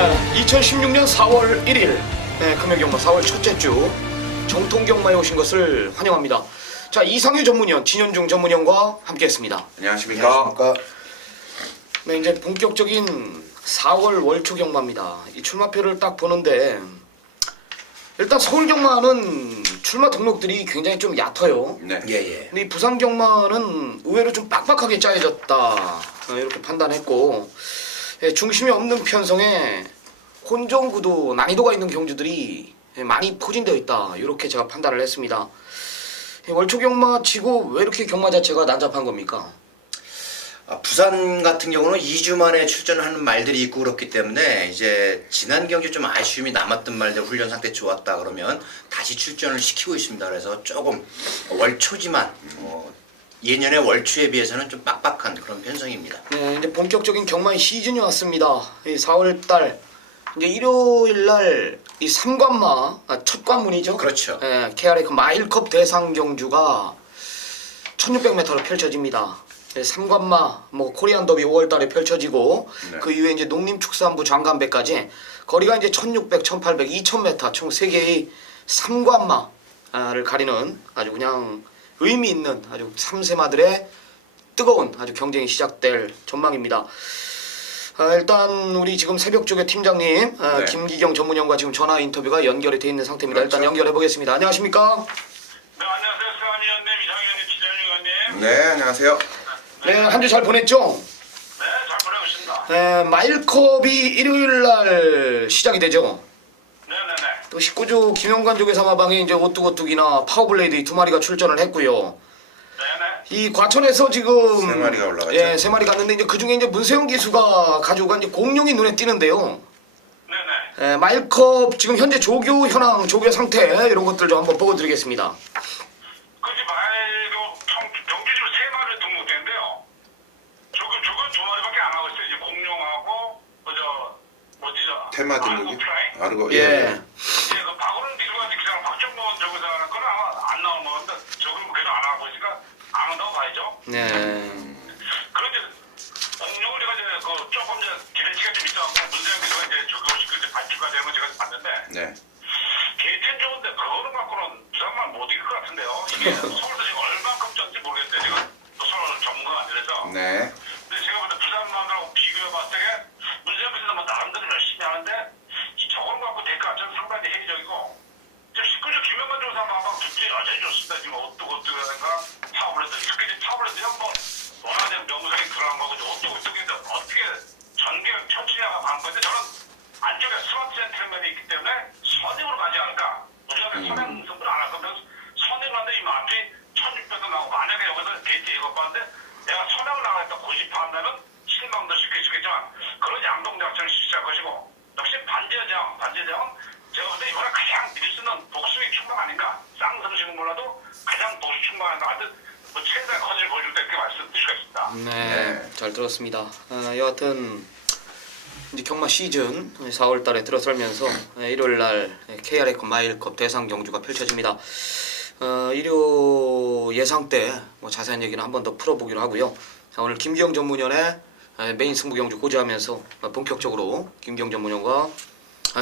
2016년 4월 1일 금요경마 4월 첫째 주 정통경마에 오신 것을 환영합니다. 자, 이상유 전문위원, 진현중 전문위원과 함께했습니다. 안녕하십니까. 네, 이제 본격적인 4월 월초 경마입니다. 이 출마표를 딱 보는데 일단 서울 경마는 출마 등록들이 굉장히 좀 얕아요. 네. 예예. 근데 이 부산 경마는 의외로 좀 빡빡하게 짜여졌다 이렇게 판단했고, 중심이 없는 편성에 혼종구도 난이도가 있는 경주들이 많이 포진되어 있다 이렇게 제가 판단을 했습니다. 월초 경마 치고 왜 이렇게 경마 자체가 난잡한 겁니까? 부산 같은 경우는 2주 만에 출전하는 말들이 있고 그렇기 때문에 이제 지난 경기 좀 아쉬움이 남았던 말들 훈련 상태 좋았다 그러면 다시 출전을 시키고 있습니다. 그래서 조금 월초지만 예년의 월초에 비해서는 좀 빡빡한 그런 편성입니다. 네, 이제 본격적인 경마의 시즌이 왔습니다. 4월 달 이제 일요일 날 이 3관마 첫 관문이죠. 그렇죠. KRA 마일컵 대상 경주가 1600m로 펼쳐집니다. 3관마 코리안 더비 5월 달에 펼쳐지고 그 이후에 이제 농림축산부 장간배까지 거리가 이제 1600, 1800, 2000m 총 3개의 3관마를 가리는 아주 그냥 의미 있는 아주 3세마들의 뜨거운 아주 경쟁이 시작될 전망입니다. 일단 우리 지금 새벽 쪽에 팀장님 네. 김기경 전문위원과 지금 전화 인터뷰가 연결이 돼 있는 상태입니다. 그렇죠. 일단 연결해 보겠습니다. 안녕하십니까? 네, 안녕하세요. 수환 위원님, 이상현 위원님, 지전 위원님. 네, 안녕하세요. 네, 한 주 잘 보냈죠? 네, 잘 보내고 있습니다. 네, 마일컵이 일요일 날 시작이 되죠. 네네네. 또 19주 김영관 쪽의 상하방에 이제 오뚜고뚜기나 파워블레이드 이 두 마리가 출전을 했고요. 네네. 이 과천에서 지금 세 마리가 올라갔죠. 예, 세 마리 갔는데 이제 그 중에 이제 문세영 기수가 가지고 간 이제 공룡이 눈에 띄는데요. 네네. 마일컵 지금 현재 조교 현황, 조교 상태 이런 것들 좀 한번 보고 드리겠습니다. 그지 말고 경기 지금 3마리 등록됐는데요. 조금 2마리밖에 안 하고 있어요. 이제 공룡하고 테마 등록이 프라이. 아르고 예. 이제 그 박원훈 기수가 기사랑 박정범 저기서 하는 거는 아마 안 나온 건데 저건 계속 안 하고 있으니까 안 한다고 봐야죠. 네. 그런데 공룡을 제가 이제 조금 이제 기대치가 좀 있어갖고 문재인 기수가 이제 조교시키고 이제 발표가 되는 거 제가 봤는데 네. 개텐 좋은데 그거는 갖고는 부산만 못 이길 것 같은데요. 이게 서울도 지금 얼만큼 쩐지 모르겠어요. 제가 또 서울 전문가가 아니라서. 네. 근데 제가 볼 때 부산만하고 비교해봤을 때 문재인 기수는 뭐 나름대로 열심히 하는데 이 저거는 갖고 될까 저는 상당히 회의적이고 지금 19주 김영관 조사 마방 두께 여전히 좋습니다. 지금 어떻게라든가 파워블레드 특히 이제 파워블레드는 뭐 워낙 명성이 들어간 거고 어떻게인데 어떻게 전개 천천히가 간 건데 저는 안쪽에 스마트 센트럴맨이 있기 때문에 선행으로 가지 않을까. 우리가 선행 승부를 안 할 거면 선행하는데 이 앞이 1600도 나오고 만약에 여기서 데이트 이거 봤는데 내가 선행을 나가겠다 고집한다면 실망도 시키겠지만 그런 양동 작전을 시작할 것이고 역시 반지의장은 제가 볼 때 이번에 가장 믿을 수 있는 복수의 충만 아닌가. 쌍성식은 몰라도 가장 복수 충만한 것 같은 최대의 커즐을 보여줄 때 이렇게 말씀드릴 수가 있습니다. 네, 잘 들었습니다. 여하튼 이제 경마 시즌 4월 달에 들어설면서 일요일 날 KRA 마일컵 대상 경주가 펼쳐집니다. 일요 예상 때 자세한 얘기는 한 번 더 풀어보기로 하고요. 자, 오늘 김기영 전문위원의 메인 승부 경주 고지하면서 본격적으로 김기영 전문위원과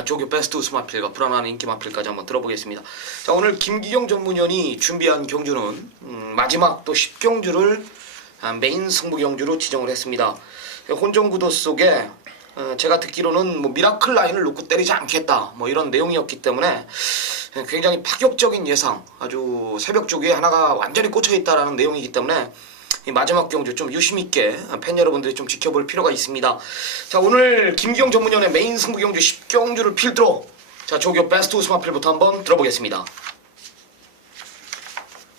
조교 베스트 우스마필과 불안한 인기 마필까지 한번 들어보겠습니다. 자, 오늘 김기경 전문위원이 준비한 경주는 마지막 또 10경주를 메인 승부 경주로 지정을 했습니다. 혼종구도 속에 제가 듣기로는 미라클 라인을 놓고 때리지 않겠다 이런 내용이었기 때문에 굉장히 파격적인 예상, 아주 새벽 쪽에 하나가 완전히 꽂혀 있다라는 내용이기 때문에 이 마지막 경주 좀 유심 있게 팬 여러분들이 좀 지켜볼 필요가 있습니다. 자, 오늘 김기영 전문위원의 메인 승부 경주 10경주를 필두로 자, 조교 베스트 우스마필부터 한번 들어보겠습니다.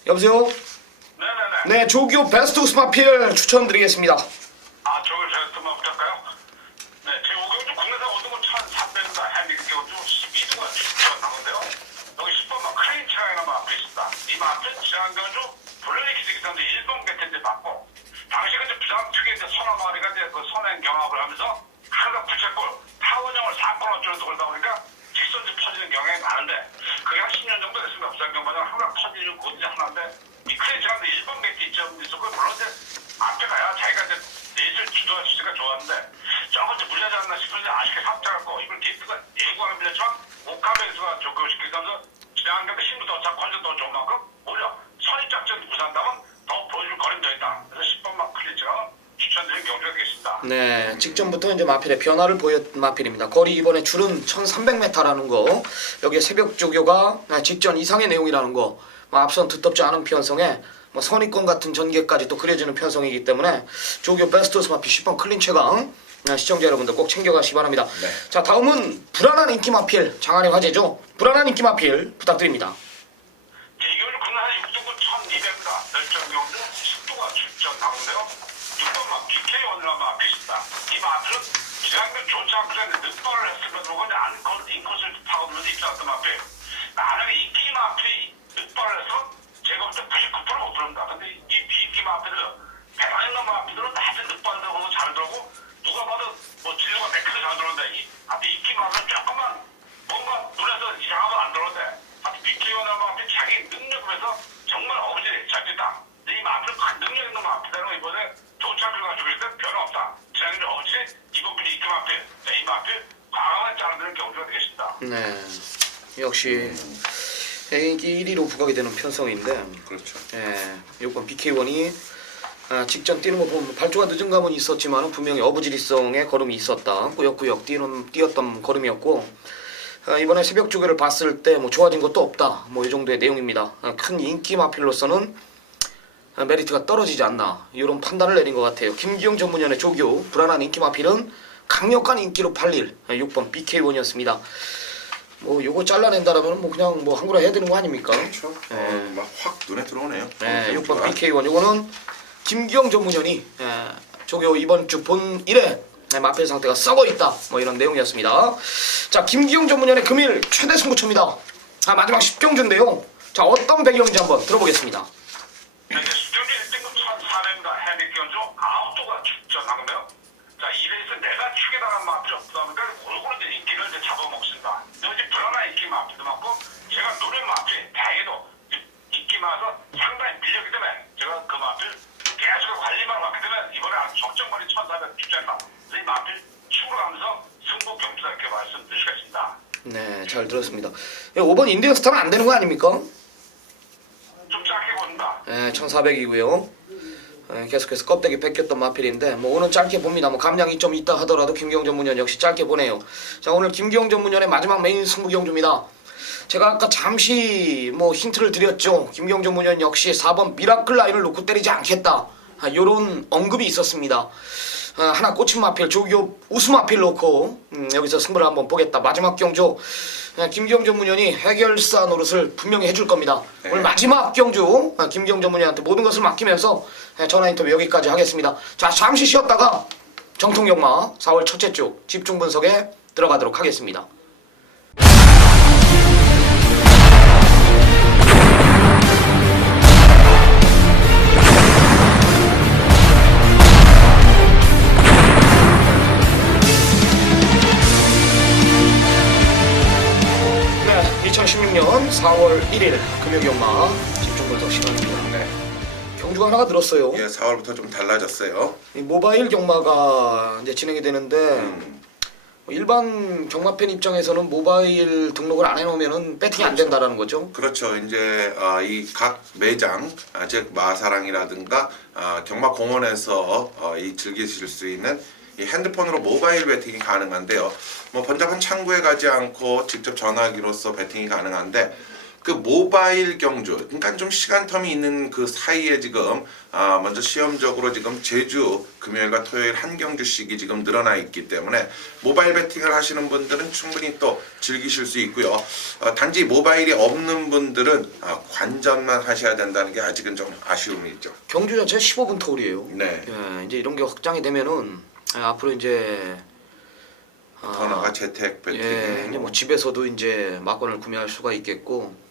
여보세요? 네네네. 네, 조교 베스트 우스마필 추천드리겠습니다. 저걸 베스트만 부탁할까요? 네, 제 5경주 국내산 오등급 1,400가 해미경주 12등가 나오는데요. 여기 10번만 크레인 차량이나 앞에 있습니다. 이 앞에 지난 경주 블랙 기승기사인데 일본 개텐제 맞고 당시에 이제 부산 특유의 선화 마을이가 이제 그 선행 경합을 하면서 항상 부채꼴 타원형을 4코너 쪽으로 돌다 보니까 직선지 퍼지는 경향이 많은데 그게 한 10년 정도 됐습니다. 부산 경마장 항상 퍼지는 곳이 하나인데 이 크레이처가 일본 개티 있죠. 있었고 물론 이제 앞에 가야 자기가 이제 레이스를 주도할 수가 좋았는데 저거 이제 무리하지 않나 싶은데 아쉽게 삭제했고 이걸 게스트가 예고하는 빌렸지만 오카베스가 조교시키면서 지난번에 신부터 자 관전 더 좋은 만큼 오히려 선입작전 부산다면 더 보여줄 거림도 있다. 그래서 10번만 클리치가 추천드리는 경우가 되겠습니다. 네, 직전부터 이제 마필의 변화를 보였던 마필입니다. 거리 이번에 줄은 1,300m라는 거, 여기에 새벽 조교가 직전 이상의 내용이라는 거, 앞선 듣덥지 않은 편성에 선입권 같은 전개까지 또 그려지는 편성이기 때문에 조교 베스트스 마필 10번 클린 최강 시청자 여러분들 꼭 챙겨가시기 바랍니다. 네. 자, 다음은 불안한 인기 마필 장안의 화제죠. 불안한 인기 마필 부탁드립니다. 대결 군한 6도군 1200m 멸종 경주 속도가 출전 나오는데요. 6번만 BK 원라마 비슷다. 이 마필은 지난번 좋지 않고 늑발을 했으면서 인코스를 타오면서 입장했던 마필. 만약에 인기 마필이 늑발을 해서 제가 볼 때 99%못 들어온다. 근데 이 인기 마필은 배당 있는 마필들은 낮은 늑발 들어오고 잘 들어오고 누가 봐도 뭐 진로가 100%잘 들어오는데 이 앞에 인기 마필은 조금만 뭔가 눈에서 이상하면 안 들어오는데 앞에 BK 원라마 마필 자기 능력에서 정말 어부지리 잘 됐다. 이 마필은 큰 능력 있는 마필대로 이번에 좋은 차필 가지고 있을 때 변화 없다. 지난번에 어부지 이번 분이 인기 마필. 이 마필 과감한 자르는 경우가 되겠습니다. 네, 역시 인기 1위로 부각이 되는 편성인데, 그렇죠. 예, 6번 BK1이 직전 뛰는 거 보면 발조가 늦은 감은 있었지만 분명히 어부지리성의 걸음이 있었다. 꾸역꾸역 뛰었던 걸음이었고, 이번에 새벽 조교를 봤을 때 뭐 좋아진 것도 없다. 뭐 이 정도의 내용입니다. 큰 인기 마필로서는 메리트가 떨어지지 않나 이런 판단을 내린 것 같아요. 김기영 전문위원의 조교 불안한 인기 마필은 강력한 인기로 팔릴 6번 BK1이었습니다. 뭐 요거 잘라낸다라면 뭐 그냥 뭐 한구라 해야 되는 거 아닙니까? 그렇죠. 막 확 눈에 들어오네요. 네, 6번 BK1 요거는 김기영 전문위원이 조교 이번 주 본 1회 마필 상태가 썩어 있다 뭐 이런 내용이었습니다. 자, 김기영 전문위원의 금일 최대 승부처입니다. 마지막 10경주인데요. 자, 어떤 배경인지 한번 들어보겠습니다. 이제 수경기 1등급 1,400m 헤비 경주 9도가 출전하는데요. 자, 이래서 내가 추계당한 마필이 없다 보니까 골고루 이제 인기를 이제 잡아먹습니다. 근데 이제 불안한 인기 마필도 많고 제가 노래 마필 다행히도 인기 많아서 상당히 밀렸기 때문에 제가 그 마필 계속 관리만 왔기 때문에 이번에 아주 적정거리 1,400 출전했다. 이 마필 축으로 가면서 승부 경주다 이렇게 말씀드리겠습니다. 네, 잘 들었습니다. 5번 인디언 스타는 안 되는 거 아닙니까? 좀 짧게 봅니다. 네, 1,400이고요. 계속해서 껍데기 벗겼던 마필인데 뭐 오늘 짧게 봅니다. 뭐 감량이 좀 있다 하더라도 김기영 전문위원 역시 짧게 보네요. 자, 오늘 김기영 전문위원의 마지막 메인 승부 경주입니다. 제가 아까 잠시 뭐 힌트를 드렸죠. 김기영 전문위원 역시 4번 미라클 라인을 놓고 때리지 않겠다. 요런 언급이 있었습니다. 하나 꽂힌 마필 조교 우수 마필 놓고 여기서 승부를 한번 보겠다. 마지막 경주 김기영 전문위원이 해결사 노릇을 분명히 해줄 겁니다. 네. 오늘 마지막 경주 김기영 전문위원한테 모든 것을 맡기면서 전화 인터뷰 여기까지 하겠습니다. 자, 잠시 쉬었다가 정통경마 4월 첫째 주 집중 분석에 들어가도록 하겠습니다. 네, 2016년 4월 1일 금요경마 집중 분석 시간입니다. 네. 경주가 하나가 늘었어요. 예, 4월부터 좀 달라졌어요. 이 모바일 경마가 이제 진행이 되는데 일반 경마팬 입장에서는 모바일 등록을 안 해놓으면은 배팅이 안 된다라는 거죠. 그렇죠. 이제 이 각 매장, 즉 마사랑이라든가 경마 공원에서 이 즐기실 수 있는 이 핸드폰으로 모바일 배팅이 가능한데요. 뭐 번잡한 창구에 가지 않고 직접 전화기로서 배팅이 가능한데 그 모바일 경주, 그러니까 좀 시간 텀이 있는 그 사이에 지금 먼저 시험적으로 지금 제주 금요일과 토요일 한 경주씩이 지금 늘어나 있기 때문에 모바일 배팅을 하시는 분들은 충분히 또 즐기실 수 있고요. 단지 모바일이 없는 분들은 관전만 하셔야 된다는 게 아직은 좀 아쉬움이 있죠. 경주 자체 15분 터울이에요. 네. 예, 이제 이런 게 확장이 되면은 앞으로 이제 더 나아가 재택 배팅. 예, 이제 뭐 집에서도 이제 막건을 구매할 수가 있겠고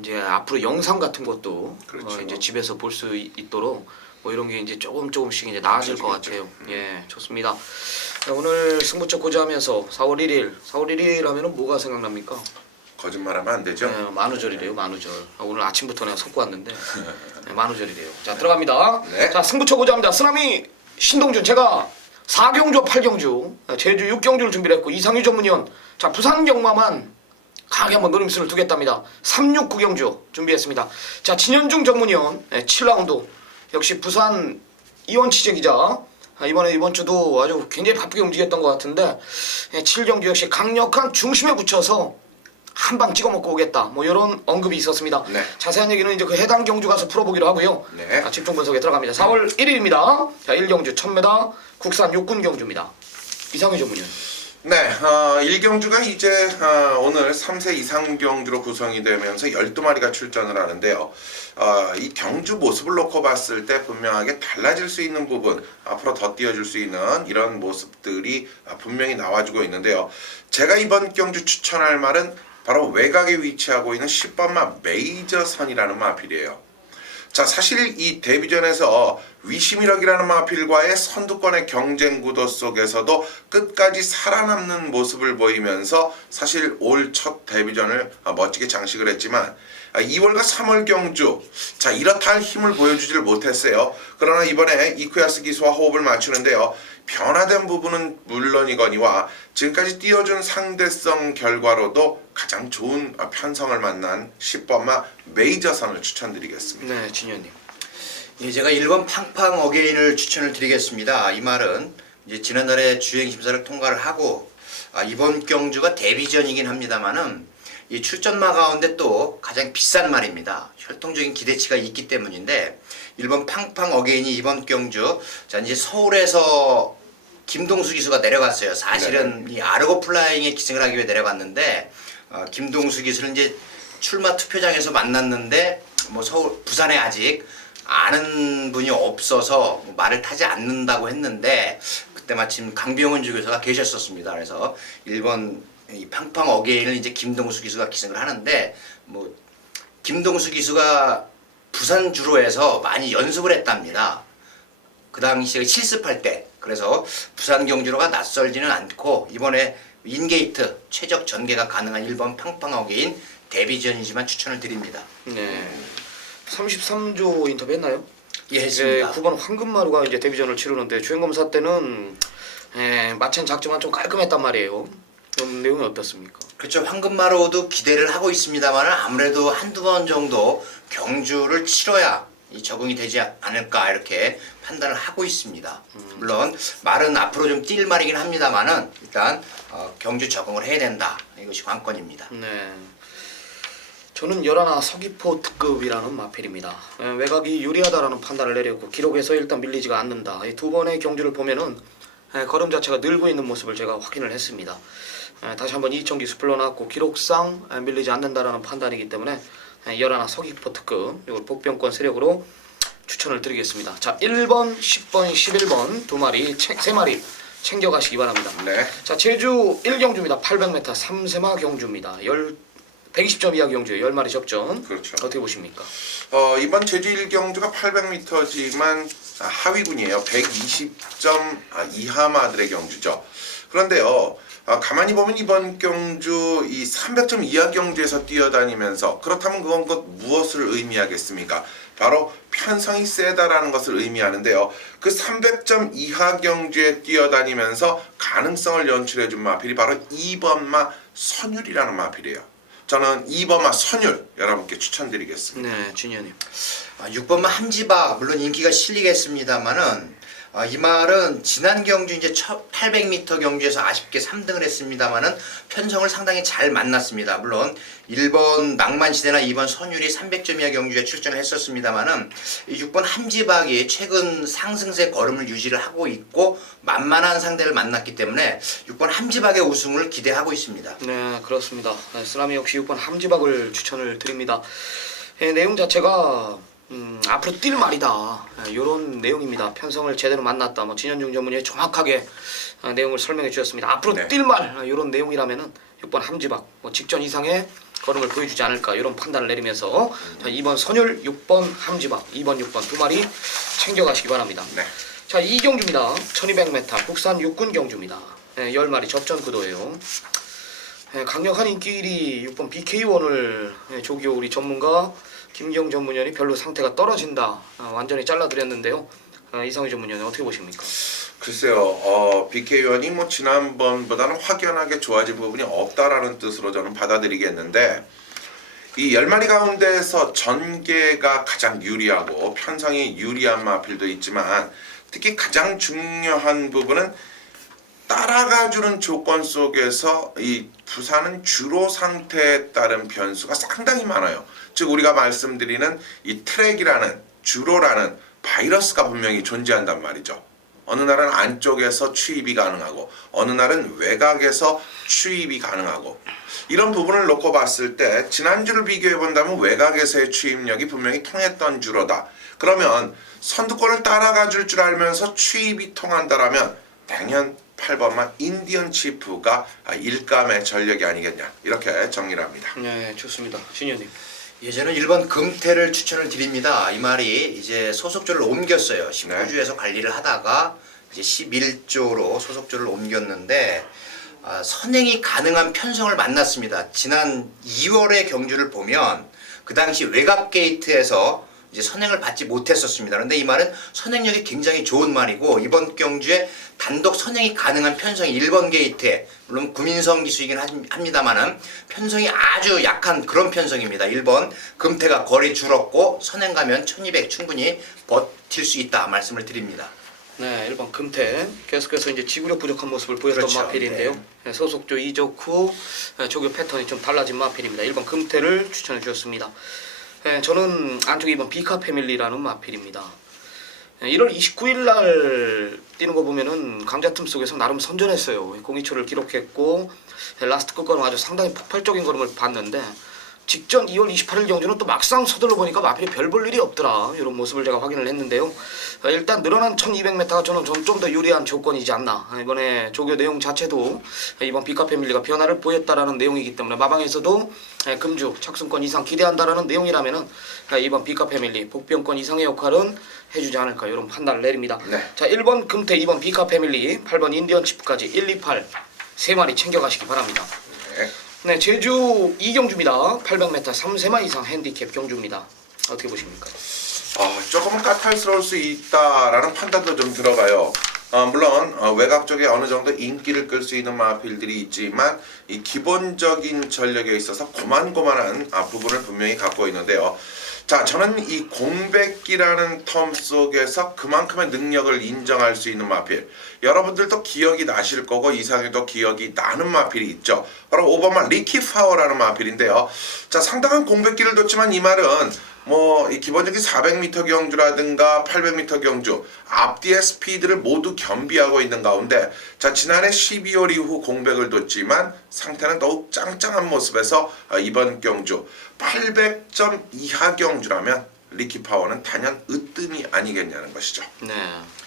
이제 앞으로 영상 같은 것도 그렇죠. 이제 집에서 볼 수 있도록 뭐 이런 게 이제 조금씩 이제 나아질 것 같아요. 예, 좋습니다. 오늘 승부처 고지하면서 4월 1일 하면은 뭐가 생각납니까? 거짓말하면 안 되죠. 네, 만우절이래요. 만우절. 오늘 아침부터 내가 섞고 왔는데 네, 만우절이래요. 자, 들어갑니다. 네. 자, 승부처 고지합니다. 쓰나미 신동준 제가 4경주 8경주 제주 6경주를 준비를 했고 이상유 전문위원 자 부산 경마만 강하게 한번 노림수를 두겠답니다. 369경주 준비했습니다. 자 진현중 전문위원 7라운드 역시 부산 이원치제 기자 이번 주도 아주 굉장히 바쁘게 움직였던 것 같은데 7경주 역시 강력한 중심에 붙여서 한 방 찍어먹고 오겠다 뭐 이런 언급이 있었습니다. 네. 자세한 얘기는 이제 그 해당 경주 가서 풀어보기로 하고요. 네. 집중 분석에 들어갑니다. 4월 1일입니다. 자 1경주 1000m 국산 육군 경주입니다. 이상희 전문위원. 네, 1경주가 이제 오늘 3세 이상 경주로 구성이 되면서 12마리가 출전을 하는데요. 이 경주 모습을 놓고 봤을 때 분명하게 달라질 수 있는 부분, 앞으로 더 띄워줄 수 있는 이런 모습들이 분명히 나와주고 있는데요. 제가 이번 경주 추천할 말은 바로 외곽에 위치하고 있는 10번마 메이저선이라는 마필이에요. 자, 사실 이 데뷔전에서 위시미럭이라는 마필과의 선두권의 경쟁 구도 속에서도 끝까지 살아남는 모습을 보이면서 사실 올 첫 데뷔전을 멋지게 장식을 했지만 2월과 3월 경주 자 이렇다 할 힘을 보여주지를 못했어요. 그러나 이번에 이쿠야스 기수와 호흡을 맞추는데요. 변화된 부분은 물론이거니와 지금까지 띄워준 상대성 결과로도 가장 좋은 편성을 만난 10번마 메이저선을 추천드리겠습니다. 네, 진현님. 예, 제가 1번 팡팡 어게인을 추천을 드리겠습니다. 이 말은 이제 지난달에 주행 심사를 통과를 하고 이번 경주가 데뷔전이긴 합니다만은 이 출전마 가운데 또 가장 비싼 말입니다. 혈통적인 기대치가 있기 때문인데 1번 팡팡 어게인이 이번 경주 자 이제 서울에서 김동수 기수가 내려갔어요. 사실은 이 아르고 플라잉에 기승을 하기 위해 내려갔는데 김동수 기수는 이제 출마 투표장에서 만났는데 뭐 서울 부산에 아직 아는 분이 없어서 말을 타지 않는다고 했는데 그때 마침 강병원 주교사가 계셨었습니다. 그래서 1번 이 팡팡 어게인을 이제 김동수 기수가 기승을 하는데 뭐 김동수 기수가 부산 주로에서 많이 연습을 했답니다. 그 당시에 실습할 때 그래서 부산 경주로가 낯설지는 않고 이번에 인게이트 최적 전개가 가능한 1번 팡팡 어게인 데뷔전이지만 추천을 드립니다. 네. 33조 인터뷰 했나요? 예, 했습니다. 9번 황금마루가 이제 데뷔전을 치르는데 주행검사 때는 마찬 작지만 좀 깔끔했단 말이에요. 그런 내용이 어떻습니까? 그렇죠. 황금마로도 기대를 하고 있습니다만 아무래도 한두 번 정도 경주를 치러야 이 적응이 되지 않을까 이렇게 판단을 하고 있습니다. 물론 말은 앞으로 좀 뛸 말이긴 합니다만은 일단 경주 적응을 해야 된다. 이것이 관건입니다. 네. 저는 열하나 서귀포 특급이라는 마필입니다. 외곽이 유리하다라는 판단을 내렸고 기록에서 일단 밀리지가 않는다. 이 두 번의 경주를 보면은 걸음 자체가 늘고 있는 모습을 제가 확인을 했습니다. 다시 한번 2,000기수 불러놨고 기록상 밀리지 않는다라는 판단이기 때문에 열하나 서귀포 특급 이걸 복병권 세력으로 추천을 드리겠습니다. 자 1번, 10번, 11번 두 마리, 세 마리 챙겨가시기 바랍니다. 네. 자 제주 1경주입니다. 800m 3세마 경주입니다. 120점 이하 경주 10마리 접전. 그렇죠. 어떻게 보십니까? 이번 제주 1경주가 800m지만 하위군이에요. 120점 이하마들의 경주죠. 그런데요. 가만히 보면 이번 경주 이 300점 이하 경주에서 뛰어다니면서 그렇다면 그건 곧 무엇을 의미하겠습니까? 바로 편성이 세다라는 것을 의미하는데요. 그 300점 이하 경주에 뛰어다니면서 가능성을 연출해준 마필이 바로 2번마 선율이라는 마필이에요. 저는 2번마 선율 여러분께 추천드리겠습니다. 네, 진현님. 6번마 함지박 물론 인기가 실리겠습니다만은 이 말은 지난 경주 이제 800m 경주에서 아쉽게 3등을 했습니다만은 편성을 상당히 잘 만났습니다. 물론 1번 낭만시대나 2번 선율이 300점 이하 경주에 출전을 했었습니다만은 이 6번 함지박이 최근 상승세 걸음을 유지를 하고 있고 만만한 상대를 만났기 때문에 6번 함지박의 우승을 기대하고 있습니다. 네, 그렇습니다. 쓰라미 역시 6번 함지박을 추천을 드립니다. 내용 자체가 앞으로 뛸 말이다 이런 내용입니다. 편성을 제대로 만났다. 뭐 진현중 전문의 정확하게 내용을 설명해 주셨습니다. 앞으로 네. 뛸 말 이런 내용이라면은 6번 함지박 뭐 직전 이상의 걸음을 보여주지 않을까 이런 판단을 내리면서 2번 선율, 6번 함지박, 2번, 6번 두 마리 챙겨가시기 바랍니다. 네. 자 2경주입니다. 1200m 국산 육군 경주입니다. 10마리 접전 구도예요. 강력한 인기 1위 6번 BK1을 조기호 우리 전문가 김경 전문위원이 별로 상태가 떨어진다 완전히 잘라드렸는데요. 이상희 전문위원 어떻게 보십니까? 글쎄요, BK 의원이 뭐 지난번보다는 확연하게 좋아진 부분이 없다라는 뜻으로 저는 받아들이겠는데, 이 10마리 가운데에서 전개가 가장 유리하고 편성이 유리한 마필도 있지만, 특히 가장 중요한 부분은 따라가주는 조건 속에서 이 부산은 주로 상태에 따른 변수가 상당히 많아요. 즉 우리가 말씀드리는 이 트랙이라는 주로라는 바이러스가 분명히 존재한단 말이죠. 어느 날은 안쪽에서 추입이 가능하고 어느 날은 외곽에서 추입이 가능하고, 이런 부분을 놓고 봤을 때 지난주를 비교해 본다면 외곽에서의 추입력이 분명히 통했던 주로다. 그러면 선두권을 따라가 줄 줄 알면서 추입이 통한다라면 당연 8번만 인디언 치프가 일감의 전력이 아니겠냐, 이렇게 정리를 합니다. 네, 좋습니다. 신현님. 예전에 1번 금태를 추천을 드립니다. 이 말이 이제 소속조를 옮겼어요. 19주에서 관리를 하다가 이제 11조로 소속조를 옮겼는데 선행이 가능한 편성을 만났습니다. 지난 2월의 경주를 보면 그 당시 외곽 게이트에서 이제 선행을 받지 못했었습니다. 그런데 이 말은 선행력이 굉장히 좋은 말이고, 이번 경주에 단독 선행이 가능한 편성이 1번 게이트에, 물론 구민성 기수이긴 합니다만은 편성이 아주 약한 그런 편성입니다. 1번 금태가 거리 줄었고 선행 가면 1200 충분히 버틸 수 있다 말씀을 드립니다. 네, 1번 금태 계속해서 이제 지구력 부족한 모습을 보였던 그렇죠. 마필인데요. 네, 소속조 이적 후 조교 패턴이 좀 달라진 마필입니다. 1번 금태를 추천해 주셨습니다. 네, 저는 안쪽에 2번 비카 패밀리라는 마필입니다. 1월 29일 날 뛰는 거 보면은 강자 틈 속에서 나름 선전했어요. 02초를 기록했고 라스트 끝걸음 아주 상당히 폭발적인 걸음을 봤는데, 직전 2월 28일 경주는 또 막상 서둘러 보니까 마필이 별 볼 일이 없더라, 이런 모습을 제가 확인을 했는데요. 일단 늘어난 1200m가 저는 좀 더 유리한 조건이지 않나. 이번에 조교 내용 자체도 이번 비카 패밀리가 변화를 보였다라는 내용이기 때문에 마방에서도 금주 착승권 이상 기대한다라는 내용이라면은 이번 비카 패밀리 복병권 이상의 역할은 해주지 않을까, 이런 판단을 내립니다. 네. 자, 1번 금태, 2번 비카 패밀리, 8번 인디언 치프까지 1, 2, 8 3마리 챙겨가시기 바랍니다. 네. 네, 제주 2경주입니다. 800m 3세마 이상 핸디캡 경주입니다. 어떻게 보십니까? 조금은 까탈스러울 수 있다라는 판단도 좀 들어가요. 물론 외곽 쪽에 어느 정도 인기를 끌 수 있는 마필들이 있지만 이 기본적인 전력에 있어서 고만고만한 부분을 분명히 갖고 있는데요. 자, 저는 이 공백기라는 텀 속에서 그만큼의 능력을 인정할 수 있는 마필, 여러분들도 기억이 나실 거고 이상에도 기억이 나는 마필이 있죠. 바로 5번만 리키 파워라는 마필인데요. 자, 상당한 공백기를 뒀지만 이 말은 뭐 이 기본적인 400m 경주라든가 800m 경주 앞뒤의 스피드를 모두 겸비하고 있는 가운데, 자, 지난해 12월 이후 공백을 뒀지만 상태는 더욱 짱짱한 모습에서 이번 경주 800점 이하 경주라면 리키 파워는 단연 으뜸이 아니겠냐는 것이죠. 네,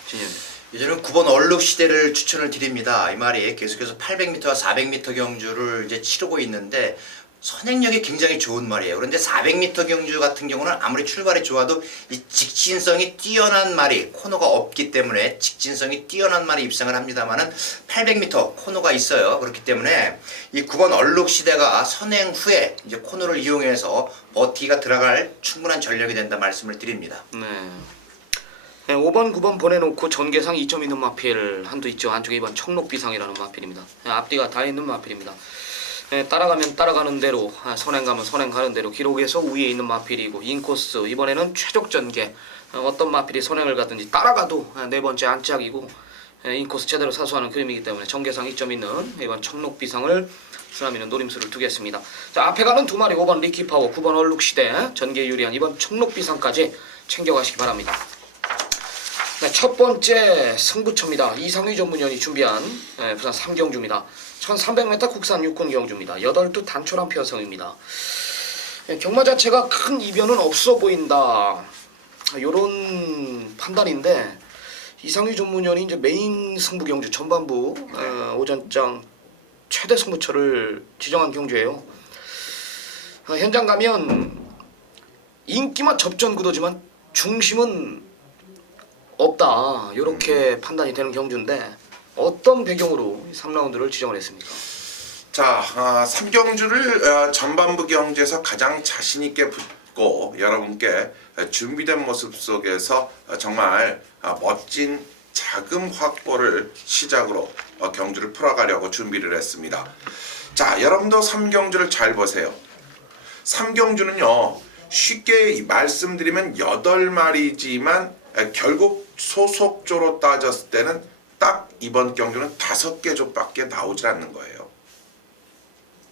진현님. 예전에 9번 얼룩 시대를 추천을 드립니다. 이 말이 계속해서 800m와 400m 경주를 이제 치르고 있는데 선행력이 굉장히 좋은 말이에요. 그런데 400m 경주 같은 경우는 아무리 출발이 좋아도 이 직진성이 뛰어난 말이, 코너가 없기 때문에 직진성이 뛰어난 말이 입상을 합니다만은 800m 코너가 있어요. 그렇기 때문에 이 9번 얼룩 시대가 선행 후에 이제 코너를 이용해서 버티기가 들어갈 충분한 전력이 된다 말씀을 드립니다. 네. 네, 5번, 9번 보내놓고 전개상 2점 있는 마필 한두 있죠. 안쪽에 2번 청록비상이라는 마필입니다. 네, 앞뒤가 다 있는 마필입니다. 네, 따라가면 따라가는 대로, 선행 가면 선행 가는 대로 기록에서 위에 있는 마필이고, 인코스 이번에는 최적 전개, 어떤 마필이 선행을 가든지 따라가도 네 번째 안짝이고, 인코스 제대로 사수하는 그림이기 때문에 전개상 2점 있는 이번 청록비상을 쓰나미는 노림수를 두겠습니다. 자, 앞에 가는 두 마리 5번 리키파워, 9번 얼룩시대 전개 유리한 이번 청록비상까지 챙겨가시기 바랍니다. 네, 첫 번째 승부처입니다. 이상휘 전문위원이 준비한 부산 3경주입니다. 1300m 국산 육군 경주입니다. 8두 단촐한 편성입니다. 경마 자체가 큰 이변은 없어 보인다, 요런 판단인데, 이상휘 전문위원이 이제 메인 승부 경주 전반부 오전장 최대 승부처를 지정한 경주예요. 현장 가면 인기만 접전 구도지만 중심은 없다, 이렇게 판단이 되는 경주인데 어떤 배경으로 3라운드를 지정을 했습니까? 자, 3경주를 전반부 경주에서 가장 자신있게 붙고 여러분께 준비된 모습 속에서 정말 멋진 자금 확보를 시작으로 경주를 풀어가려고 준비를 했습니다. 자, 여러분도 3경주를 잘 보세요. 3경주는요 쉽게 말씀드리면 8마리지만 결국 소속조로 따졌을 때는 딱 이번 경주는 5개 조밖에 나오질 않는 거예요.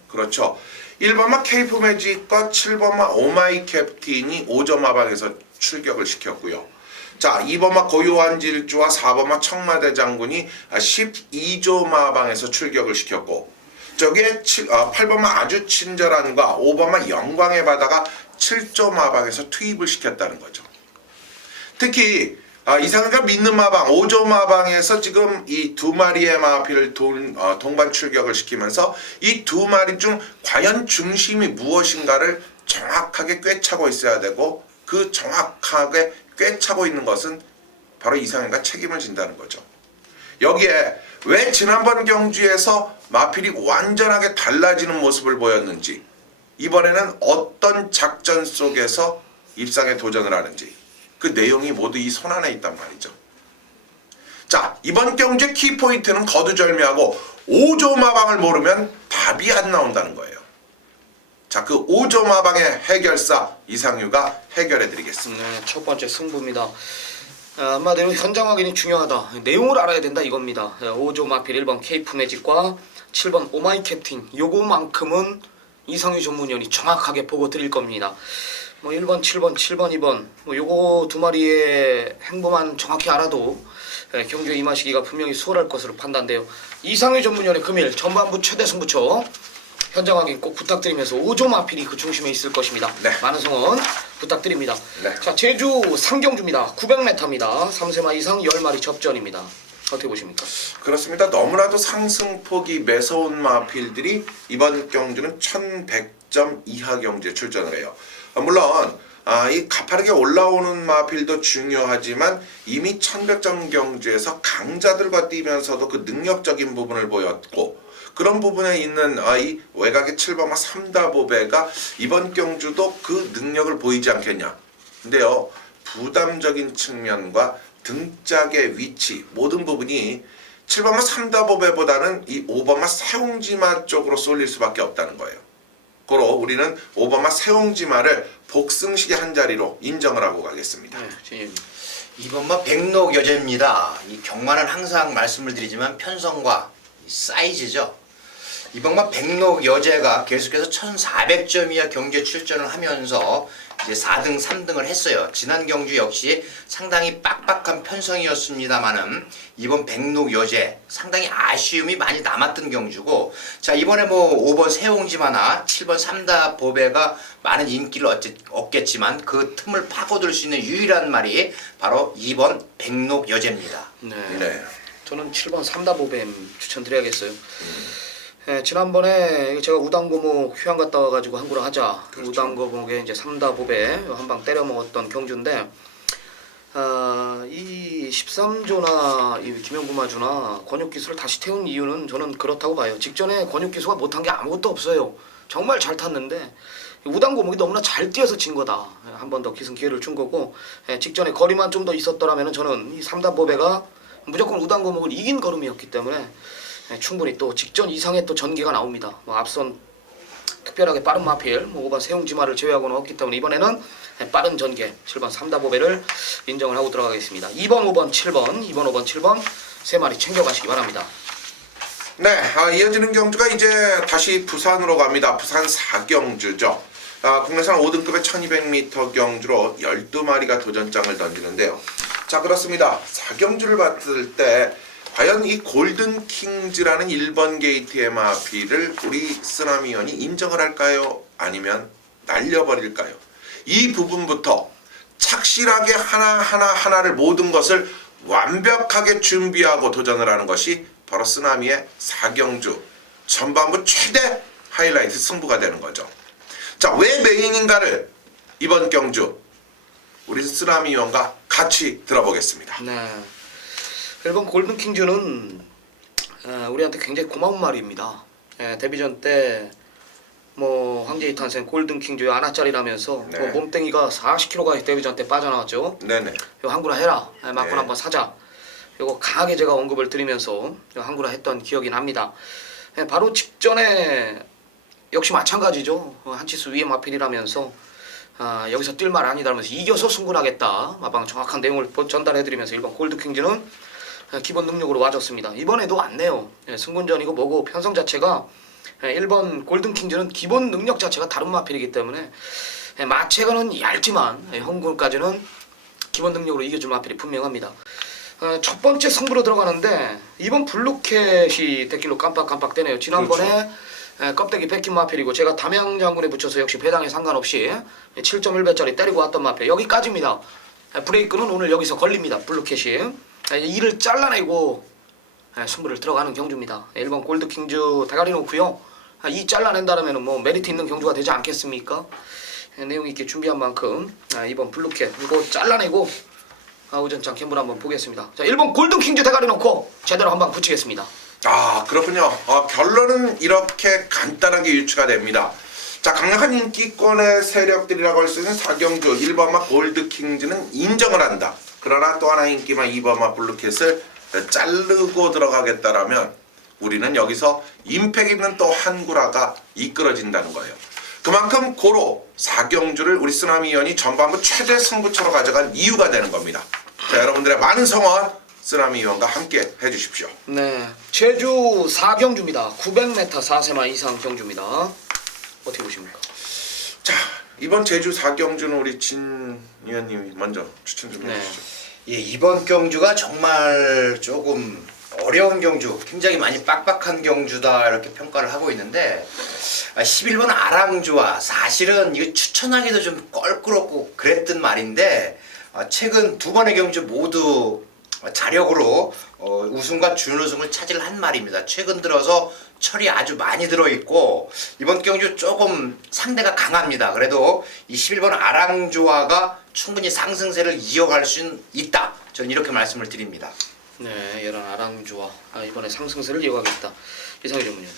그렇죠. 1번마 케이프 매직과 7번마 오마이 캡틴이 5점 하방에서 출격을 시켰고요. 자, 2번마 고요한 질주와 4번마 청마대 장군이 12조 마방에서 출격을 시켰고, 저기에 8번마 아주 친절한과 5번마 영광의 바다가 7조 마방에서 투입을 시켰다는 거죠. 특히 이상하게 믿는 마방 5조 마방에서 지금 이 2마리의 마필을 동반 출격을 시키면서 이 2마리 중 과연 중심이 무엇인가를 정확하게 꿰차고 있어야 되고, 그 정확하게 꿰차고 있는 것은 바로 이상현가 책임을 진다는 거죠. 여기에 왜 지난번 경주에서 마필이 완전하게 달라지는 모습을 보였는지, 이번에는 어떤 작전 속에서 입상에 도전을 하는지, 그 내용이 모두 이 손안에 있단 말이죠. 자, 이번 경주의 키포인트는 거두절미하고 5조 마방을 모르면 답이 안 나온다는 거예요. 자, 그 5조 마방의 해결사 이상유가 해결해 드리겠습니다. 네, 첫 번째 승부입니다. 한마디로 현장 확인이 중요하다. 내용을 알아야 된다 이겁니다. 5조 마필 1번 케이프 매직과 7번 오마이 캡틴, 요거만큼은 이상유 전문위원이 정확하게 보고 드릴 겁니다. 1번, 7번, 7번, 2번 요거 2마리의 행보만 정확히 알아도 경주에 임하시기가 분명히 수월할 것으로 판단돼요. 이상유 전문위원의 금일 전반부 최대 승부처 현장 확인 꼭 부탁드리면서 5조 마필이 그 중심에 있을 것입니다. 네. 많은 성원 부탁드립니다. 네. 자, 제주 3경주입니다. 900m입니다. 3세마 이상 10마리 접전입니다. 어떻게 보십니까? 그렇습니다. 너무나도 상승폭이 매서운 마필들이 이번 경주는 1100점 이하 경주에 출전을 해요. 물론 이 가파르게 올라오는 마필도 중요하지만 이미 1100점 경주에서 강자들과 뛰면서도 그 능력적인 부분을 보였고, 그런 부분에 있는 이 외곽의 7번마 삼다보배가 이번 경주도 그 능력을 보이지 않겠냐. 근데요, 부담적인 측면과 등짝의 위치 모든 부분이 7번마 삼다보배보다는 이 5번마 세옹지마 쪽으로 쏠릴 수밖에 없다는 거예요. 고로 우리는 5번마 세옹지마를 복승식의 한 자리로 인정을 하고 가겠습니다. 네, 진입니다. 2번마 백록 여제입니다. 이 경마는 항상 말씀을 드리지만 편성과 이 사이즈죠. 2번마 백록 여제가 계속해서 1400점 이하 경주에 출전을 하면서 이제 4등, 3등을 했어요. 지난 경주 역시 상당히 빡빡한 편성이었습니다만은 이번 백록 여제 상당히 아쉬움이 많이 남았던 경주고, 자, 이번에 5번 세옹지마나 7번 삼다보배가 많은 인기를 얻겠지만 그 틈을 파고들 수 있는 유일한 말이 바로 2번 백록 여제입니다. 네. 네. 저는 7번 삼다보뱀 추천드려야겠어요. 네, 지난번에 제가 우당고목 휴양 갔다 와가지고 한구를 하자. 그렇죠. 우당고목에 이제 삼다보배 한 방 때려 먹었던 경주인데, 이 13조나 이 김영구마주나 권육기수를 다시 태운 이유는 저는 그렇다고 봐요. 직전에 권육기수가 못한 게 아무것도 없어요. 정말 잘 탔는데 우당고목이 너무나 잘 뛰어서 진 거다. 한 번 더 기승 기회를 준 거고, 직전에 거리만 좀 더 있었더라면 저는 이 삼다보배가 무조건 우당고목을 이긴 걸음이었기 때문에 충분히 또 직전 이상의 또 전개가 나옵니다. 앞선 특별하게 빠른 마필 5번 세웅지마를 제외하고는 없기 때문에 이번에는 빠른 전개 7번 삼다보배를 인정을 하고 들어가겠습니다. 2번, 5번, 7번, 2번, 5번, 7번 세 마리 챙겨가시기 바랍니다. 네, 이어지는 경주가 이제 다시 부산으로 갑니다. 부산 4경주죠. 국내산 5등급의 1200m 경주로 12마리가 도전장을 던지는데요. 자, 그렇습니다. 4경주를 봤을 때 과연 이 골든킹즈라는 1번 게이트의 마필을 우리 쓰나미원이 인정을 할까요? 아니면 날려버릴까요? 이 부분부터 착실하게 하나를 모든 것을 완벽하게 준비하고 도전을 하는 것이 바로 쓰나미의 4경주 전반부 최대 하이라이트 승부가 되는 거죠. 자, 왜 메인인가를 이번 경주 우리 쓰나미원과 같이 들어보겠습니다. 네. 1번 골든킹즈는 우리한테 굉장히 고마운 말입니다. 데뷔전 때 황제의 탄생 골든킹즈 아나짜리라면서 네. 몸뚱이가 40kg가 데뷔전 때 빠져나왔죠. 네네. 요 한구나 해라. 맞고 네. 한번 사자. 이거 강하게 제가 언급을 드리면서 한구라 했던 기억이 납니다. 바로 직전에 역시 마찬가지죠. 한치수 위에 마필이라면서 여기서 뛸 말 아니다면서 이겨서 승부하겠다. 마방 정확한 내용을 전달해드리면서 1번 골드킹즈는 기본 능력으로 와줬습니다. 이번에도 왔네요. 승군전이고 뭐고 편성 자체가 1번 골든킹즈는 기본 능력 자체가 다른 마필이기 때문에 마체가는 얇지만 홍군까지는 기본 능력으로 이겨줄 마필이 분명합니다. 첫 번째 승부로 들어가는데 이번 블루캣이 데킬로 깜빡깜빡 되네요. 지난번에 껍데기 뺏긴 마필이고 제가 담양 장군에 붙여서 역시 배당에 상관없이 7.1배짜리 때리고 왔던 마필 여기까지입니다. 브레이크는 오늘 여기서 걸립니다. 블루캣이 이를 잘라내고 승부를 들어가는 경주입니다. 1번 골드킹즈 대가리 놓고요. 이 잘라낸다면 뭐 메리트 있는 경주가 되지 않겠습니까? 내용 있게 준비한 만큼 이번 블루캣 이거 잘라내고 우전장 캠을 한번 보겠습니다. 자, 1번 골든킹즈 대가리 놓고 제대로 한방 붙이겠습니다. 그렇군요. 결론은 이렇게 간단하게 유추가 됩니다. 자, 강력한 인기권의 세력들이라고 할 수 있는 4경주 1번마 골드킹즈는 인정을 한다. 그러나 또 하나 인기만 2번마 블루캣을 자르고 들어가겠다라면 우리는 여기서 임팩 있는 또 한구라가 이끌어진다는 거예요. 그만큼 고로 4경주를 우리 쓰나미 위원이 전반부 최대 승부처로 가져간 이유가 되는 겁니다. 자, 여러분들의 많은 성원 쓰나미 위원과 함께 해주십시오. 네, 제주 4경주입니다. 900m 4세마 이상 경주입니다. 어떻게 보십니까? 자, 이번 제주 4경주는 우리 진 위원님이 먼저 추천 좀 네. 해주시죠. 예, 이번 경주가 정말 조금 어려운 경주, 굉장히 많이 빡빡한 경주다 이렇게 평가를 하고 있는데 11번 아랑주와 사실은 이거 추천하기도 좀 껄끄럽고 그랬던 말인데 최근 두 번의 경주 모두 자력으로 우승과 준우승을 차지한 말입니다. 최근 들어서 철이 아주 많이 들어있고 이번 경주 조금 상대가 강합니다. 그래도 이 11번 아랑조아가 충분히 상승세를 이어갈 수 있다. 저는 이렇게 말씀을 드립니다. 네, 이런 아랑주와 이번에 상승세를 이어가겠다. 이상희 전문위원.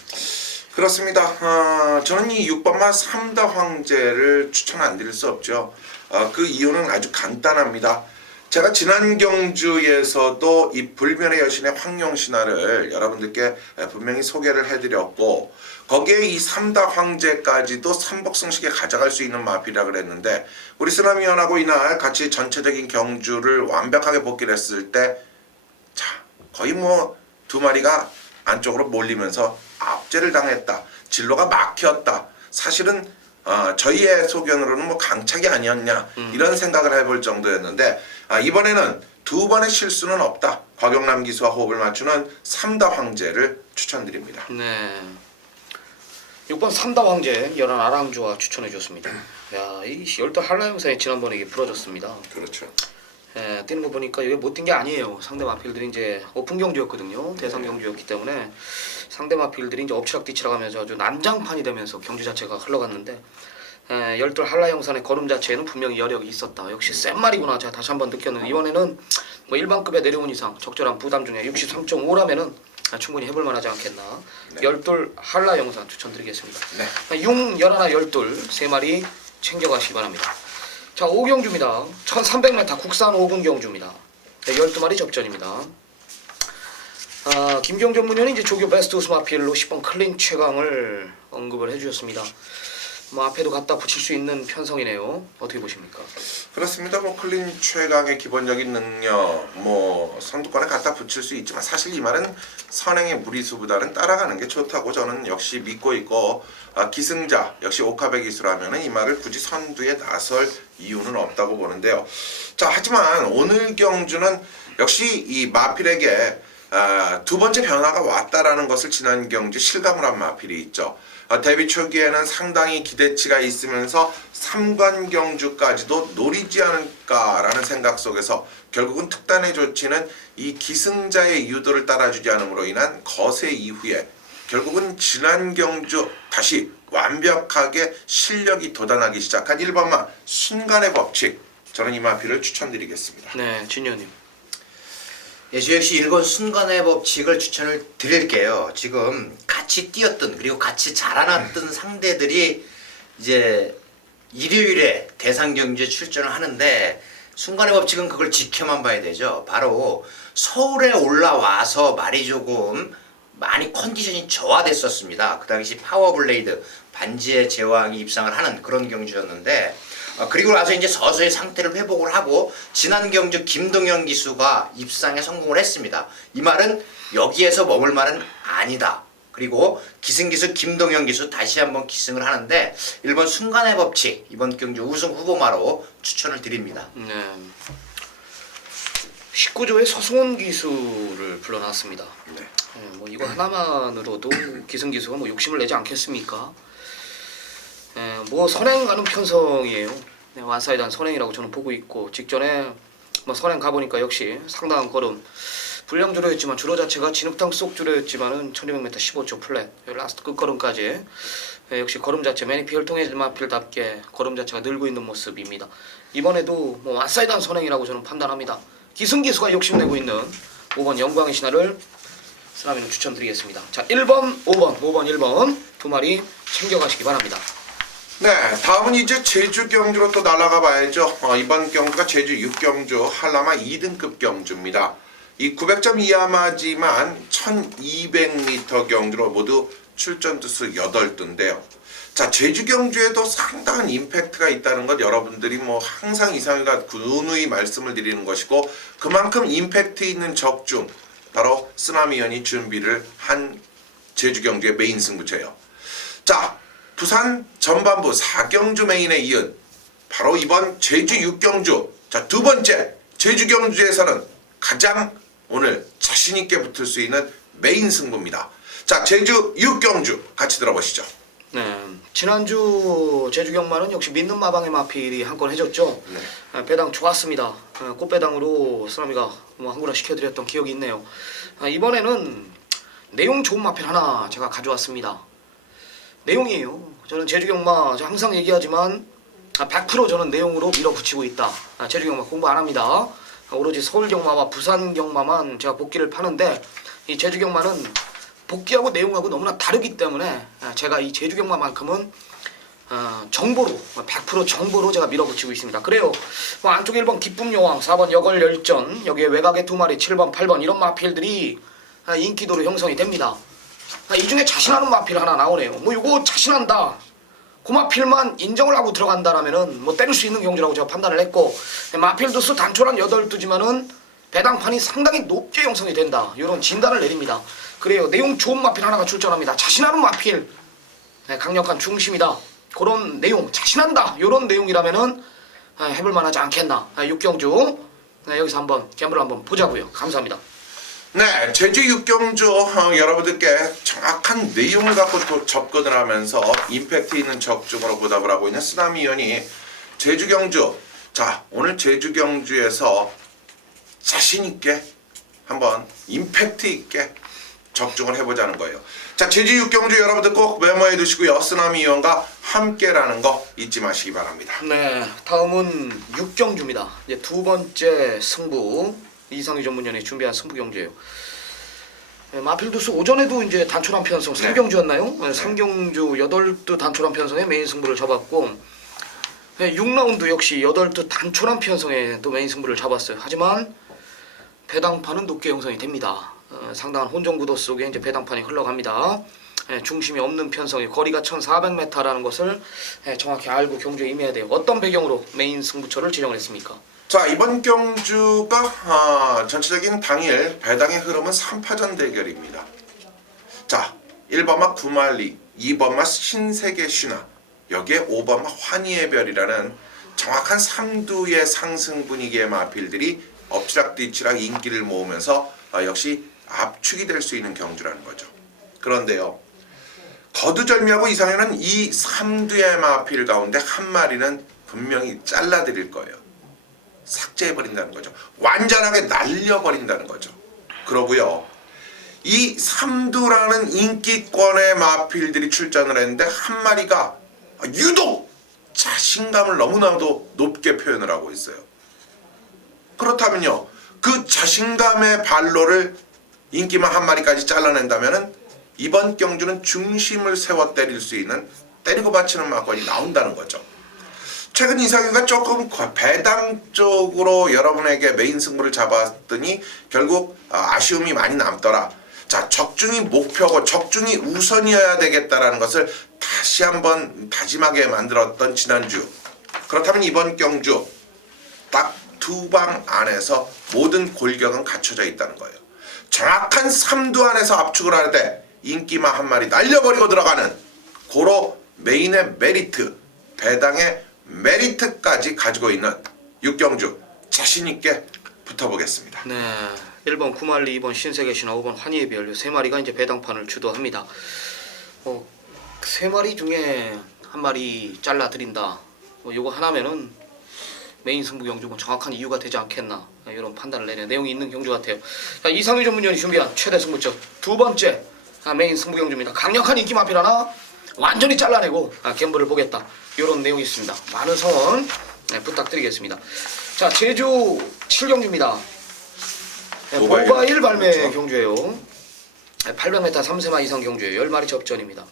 그렇습니다. 저는 이 6번마 3다 황제를 추천 안 드릴 수 없죠. 그 이유는 아주 간단합니다. 제가 지난 경주에서도 이 불변의 여신의 황룡신화를 여러분들께 분명히 소개를 해드렸고 거기에 이 3다 황제까지도 삼복승식에 가져갈 수 있는 마필이라 그랬는데 우리 쓰나미원하고 이날 같이 전체적인 경주를 완벽하게 복귀를 했을 때 자, 거의 뭐 두 마리가 안쪽으로 몰리면서 압제를 당했다. 진로가 막혔다. 사실은 저희의 소견으로는 뭐 강착이 아니었냐 이런 생각을 해볼 정도였는데 이번에는 두 번의 실수는 없다. 곽영남 기수와 호흡을 맞추는 3다 황제를 추천드립니다. 네. 6번 3다 황제 열한 아랑주와 추천해 주셨습니다. 야, 이 열도 한라 영상에 지난번에 이게 부러졌습니다. 그렇죠. 뛰는 거 보니까 이게 못 뛴 게 아니에요. 상대 마필들이 이제 오픈 경주였거든요. 대상 경주였기 때문에 상대 마필들이 이제 엎치락뒤치락 하면서 아주 난장판이 되면서 경주 자체가 흘러갔는데 열돌 한라 영산의 걸음 자체에는 분명히 여력이 있었다. 역시 센 말이구나. 제가 다시 한번 느꼈는데 이번에는 뭐 일반급에 내려온 이상 적절한 부담 중에 63.5라면은 충분히 해볼 만하지 않겠나. 네. 열돌 한라 영산 추천드리겠습니다. 네. 용 열하나 열돌 3마리 챙겨가시기 바랍니다. 자, 5경주입니다. 1300m 국산 5군 경주입니다. 12마리 접전입니다. 김경 전문위원이 이제 조교 베스트 우스마필로 10번 클린 최강을 언급을 해주셨습니다. 뭐 앞에도 갖다 붙일 수 있는 편성이네요. 어떻게 보십니까? 그렇습니다. 뭐 클린 최강의 기본적인 능력, 뭐 선두권에 갖다 붙일 수 있지만 사실 이 말은 선행의 무리수보다는 따라가는 게 좋다고 저는 역시 믿고 있고 기승자 역시 오카베 기수라면은 이 말을 굳이 선두에 나설 이유는 없다고 보는데요. 자, 하지만 오늘 경주는 역시 이 마필에게 두 번째 변화가 왔다라는 것을 지난 경주 실감을 한 마필이 있죠. 데뷔 초기에는 상당히 기대치가 있으면서 3관 경주까지도 노리지 않을까라는 생각 속에서 결국은 특단의 조치는 이 기승자의 유도를 따라주지 않음으로 인한 거세 이후에 결국은 지난 경주 다시 완벽하게 실력이 돋아나기 시작한 1번마 순간의 법칙, 저는 이 마필을 추천드리겠습니다. 네, 진현님. 예, 저 역시 일본 순간의 법칙을 추천을 드릴게요. 지금 같이 뛰었던 그리고 같이 자라났던 상대들이 이제 일요일에 대상 경주에 출전을 하는데 순간의 법칙은 그걸 지켜만 봐야 되죠. 바로 서울에 올라와서 말이 조금 많이 컨디션이 저하됐었습니다. 그 당시 파워블레이드 반지의 제왕이 입상을 하는 그런 경주였는데 그리고 나서 이제 서서히 상태를 회복을 하고 지난 경주 김동현 기수가 입상에 성공을 했습니다. 이 말은 여기에서 머물 말은 아니다. 그리고 기승기수 김동현 기수 다시 한번 기승을 하는데 1번 순간의 법칙 이번 경주 우승 후보마로 추천을 드립니다. 네. 19조에 서승원 기수를 불러놨습니다. 네. 뭐 이거 하나만으로도 기승기수가 뭐 욕심을 내지 않겠습니까? 뭐 선행 가는 편성이에요. 완사이드한 선행이라고 저는 보고 있고 직전에 뭐 선행 가보니까 역시 상당한 걸음. 불량 주로였지만 주로 자체가 진흙탕 속 주로였지만은 1200m 15초 플랫 라스트 끝걸음까지 역시 걸음 자체 매니피 혈통의 마필답게 걸음 자체가 늘고 있는 모습입니다. 이번에도 뭐 완사이드한 선행이라고 저는 판단합니다. 기승기수가 욕심내고 있는 5번 영광의 신화를 쓰나미는 추천드리겠습니다. 자 1번 5번 1번 두 마리 챙겨가시기 바랍니다. 네, 다음은 이제 제주 경주로 또 날아가 봐야죠. 이번 경주가 제주 6경주 한라마 2등급 경주입니다. 이 900점 이하마지만 1200m 경주로 모두 출전 두수 8두인데요. 자, 제주 경주에도 상당한 임팩트가 있다는 것 여러분들이 뭐 항상 이상희가 누누이 말씀을 드리는 것이고 그만큼 임팩트 있는 적중 바로 쓰나미연이 준비를 한 제주 경주의 메인 승부처예요. 자, 부산 전반부 4경주 메인에 이은 바로 이번 제주 6경주 자, 두 번째 제주 경주에서는 가장 오늘 자신있게 붙을 수 있는 메인 승부입니다. 자, 제주 6경주 같이 들어보시죠. 네, 지난주 제주 경마는 역시 믿는 마방의 마필이 한 건 해줬죠. 네. 배당 좋았습니다. 꽃배당으로 쓰나미가 뭐 한구라 시켜드렸던 기억이 있네요. 이번에는 내용 좋은 마필 하나 제가 가져왔습니다. 내용이에요. 저는 제주 경마 항상 얘기하지만 100% 저는 내용으로 밀어붙이고 있다. 제주 경마 공부 안 합니다. 오로지 서울 경마와 부산 경마만 제가 복귀를 파는데 이 제주 경마는 복귀하고 내용하고 너무나 다르기 때문에 제가 이 제주 경마만큼은 정보로 100% 정보로 제가 밀어붙이고 있습니다. 그래요. 뭐 안쪽에 1번 기쁨 여왕, 4번 여걸 열전, 여기에 외곽에 두 마리 7번, 8번 이런 마필들이 인기도로 형성이 됩니다. 이 중에 자신하는 마필 하나 나오네요. 뭐 이거 자신한다. 그 마필만 인정을 하고 들어간다라면은 뭐 때릴 수 있는 경주라고 제가 판단을 했고 마필 두수 단촐한 8두지만은 배당판이 상당히 높게 형성이 된다. 이런 진단을 내립니다. 그래요. 내용 좋은 마필 하나가 출전합니다. 자신하는 마필 강력한 중심이다. 그런 내용 자신한다. 이런 내용이라면은 해볼만하지 않겠나. 6경주 여기서 한번 gem을 한번 보자고요. 감사합니다. 네, 제주 6경주 여러분들께 정확한 내용을 갖고 또 접근을 하면서 임팩트 있는 적중으로 보답을 하고 있는 쓰나미연이 제주 경주 자 오늘 제주 경주에서 자신 있게 한번 임팩트 있게 적중을 해보자는 거예요. 자, 제주 6경주 여러분들 꼭 메모해 두시고요. 쓰나미연과 함께라는 거 잊지 마시기 바랍니다. 네, 다음은 6경주입니다. 이제 두 번째 승부 이상희 전문위원이 준비한 승부 경주예요. 마필 두수 오전에도 이제 단촐한 편성 3경주였나요? 3경주 8두 단촐한 편성에 메인 승부를 잡았고 6라운드 역시 8두 단촐한 편성에 또 메인 승부를 잡았어요. 하지만 배당판은 높게 형성이 됩니다. 상당한 혼전구도 속에 이제 배당판이 흘러갑니다. 중심이 없는 편성이 거리가 1400m라는 것을 정확히 알고 경주에 임해야 돼요. 어떤 배경으로 메인 승부처를 지정을 했습니까? 자, 이번 경주가 전체적인 당일 배당의 흐름은 3파전 대결입니다. 자, 1번마 구말리, 2번마 신세계 신화, 여기에 5번마 환희의 별이라는 정확한 3두의 상승 분위기의 마필들이 엎치락뒤치락 인기를 모으면서 역시 압축이 될 수 있는 경주라는 거죠. 그런데요, 거두절미하고 이상현은 이 3두의 마필 가운데 한 마리는 분명히 잘라드릴 거예요. 삭제해버린다는 거죠. 완전하게 날려버린다는 거죠. 그러고요, 이 3두라는 인기권의 마필들이 출전을 했는데 한 마리가 유독 자신감을 너무나도 높게 표현을 하고 있어요. 그렇다면요, 그 자신감의 발로를 인기만 한 마리까지 잘라낸다면은 이번 경주는 중심을 세워 때릴 수 있는 때리고 받치는 마건이 나온다는 거죠. 최근 이상규가 조금 배당 쪽으로 여러분에게 메인 승부를 잡았더니 결국 아쉬움이 많이 남더라. 자, 적중이 목표고 적중이 우선이어야 되겠다라는 것을 다시 한번 다짐하게 만들었던 지난주. 그렇다면 이번 경주 딱 2방 안에서 모든 골격은 갖춰져 있다는 거예요. 정확한 3두 안에서 압축을 하되 인기마 한 마리 날려버리고 들어가는 고로 메인의 메리트, 배당의 메리트까지 가지고 있는 육경주 자신있게 붙어보겠습니다. 네, 1번 구말리, 2번 신세계 신화, 5번 환희의 별, 3마리가 이제 배당판을 주도합니다. 3마리 중에 한 마리 잘라 드린다. 요거 하나면은 메인 승부 경주 정확한 이유가 되지 않겠나, 이런 판단을 내는 내용이 있는 경주 같아요. 자, 이상규 전문위원이 준비한 최대 승부처 두 번째 메인 승부 경주입니다. 강력한 인기 마필 하나 완전히 잘라내고 갬블을 보겠다, 이런 내용이 있습니다. 많은 성원 부탁드리겠습니다. 자, 제주 7경주입니다. 모바일 발매 그렇죠. 경주예요. 800m 3세마 이상 경주예요. 10마리 접전입니다.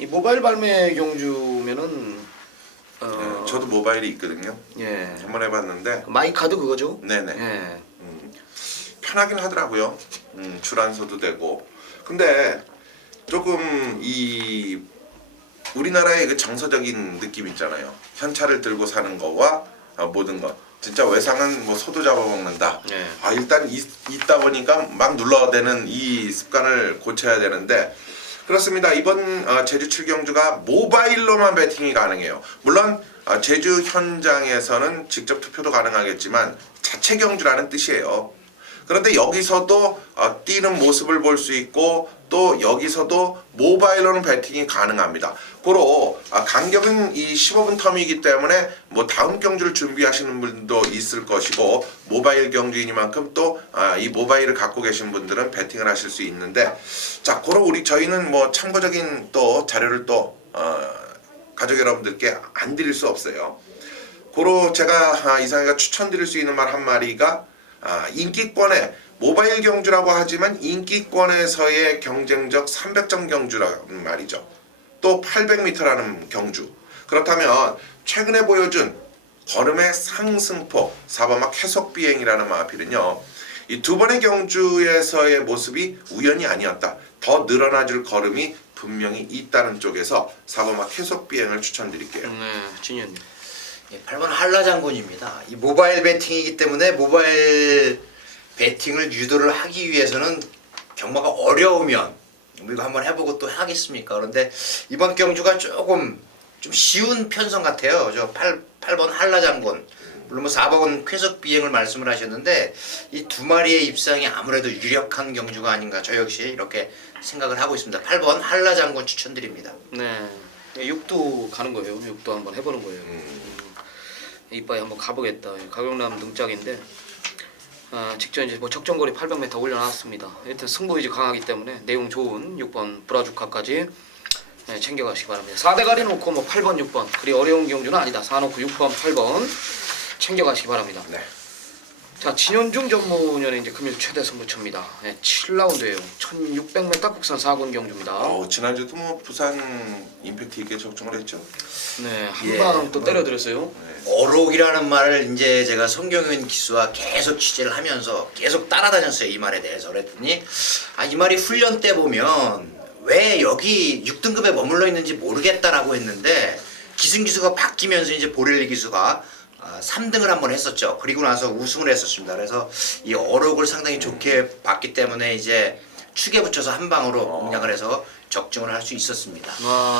이 모바일 발매 경주면은 네, 저도 모바일이 있거든요. 예, 한번 해봤는데 마이카드 그거죠? 네네. 예. 편하긴 하더라고요. 줄안서도 되고. 근데 조금 이 우리나라의 그 정서적인 느낌 있잖아요. 현찰을 들고 사는 거와 모든 것. 진짜 외상은 뭐 소도 잡아먹는다. 네. 일단 있다 보니까 막 눌러대는 이 습관을 고쳐야 되는데, 그렇습니다. 이번 제주 7경주가 모바일로만 배팅이 가능해요. 물론 제주 현장에서는 직접 투표도 가능하겠지만 자체 경주라는 뜻이에요. 그런데 여기서도 뛰는 모습을 볼 수 있고 또 여기서도 모바일로는 배팅이 가능합니다. 고로 간격은 이 15분 텀이기 때문에 뭐 다음 경주를 준비하시는 분도 있을 것이고, 모바일 경주이니만큼 또 이 모바일을 갖고 계신 분들은 배팅을 하실 수 있는데, 자, 고로 저희는 뭐 참고적인 또 자료를 또 가족 여러분들께 안 드릴 수 없어요. 고로 제가 이상희가 추천드릴 수 있는 말 한 마리가 인기권의 모바일 경주라고 하지만 인기권에서의 경쟁적 300점 경주라는 말이죠. 또 800m라는 경주. 그렇다면 최근에 보여준 걸음의 상승폭, 4번막 해속 비행이라는 마필은요, 이 두 번의 경주에서의 모습이 우연이 아니었다. 더 늘어나줄 걸음이 분명히 있다는 쪽에서 4번막 해속 비행을 추천드릴게요. 네, 진현님. 예, 8번 한라장군입니다. 이 모바일 배팅이기 때문에 모바일 배팅을 유도를 하기 위해서는 경마가 어려우면 이거 한번 해보고 또 하겠습니까? 그런데 이번 경주가 조금 좀 쉬운 편성 같아요. 저 8번 한라장군, 물론 뭐 4번 쾌속 비행을 말씀을 하셨는데 이 두 마리의 입상이 아무래도 유력한 경주가 아닌가, 저 역시 이렇게 생각을 하고 있습니다. 8번 한라장군 추천드립니다. 네, 6도 가는 거예요. 6도 한번 해보는 거예요. 이빠이 한번 가보겠다. 가격남 등짝인데 직전 이제 뭐 적정거리 800m 올려놨습니다. 일단 승부의지 강하기 때문에 내용 좋은 6번 브라주카까지 챙겨가시기 바랍니다. 4대가리 놓고 뭐 8번 6번 그리 어려운 경주는 아니다. 4 놓고 6번 8번 챙겨가시기 바랍니다. 네. 자, 진현중 전문위원의 이제 금일 최대 승부처입니다. 7라운드예요. 1600m 국산 4군 경주입니다. 지난주도 뭐 부산 임팩트 있게 적중을 했죠. 네, 한방 또 때려드렸어요. 어록이라는 말을 이제 제가 송경윤 기수와 계속 취재를 하면서 계속 따라다녔어요. 이 말에 대해서. 그랬더니 이 말이 훈련 때 보면 왜 여기 6등급에 머물러 있는지 모르겠다라고 했는데, 기승 기수가 바뀌면서 이제 보렐리 기수가 3등을 한번 했었죠. 그리고 나서 우승을 했었습니다. 그래서 이 어록을 상당히 좋게 봤기 때문에 이제 축에 붙여서 한 방으로 공략을 해서 적중을 할 수 있었습니다.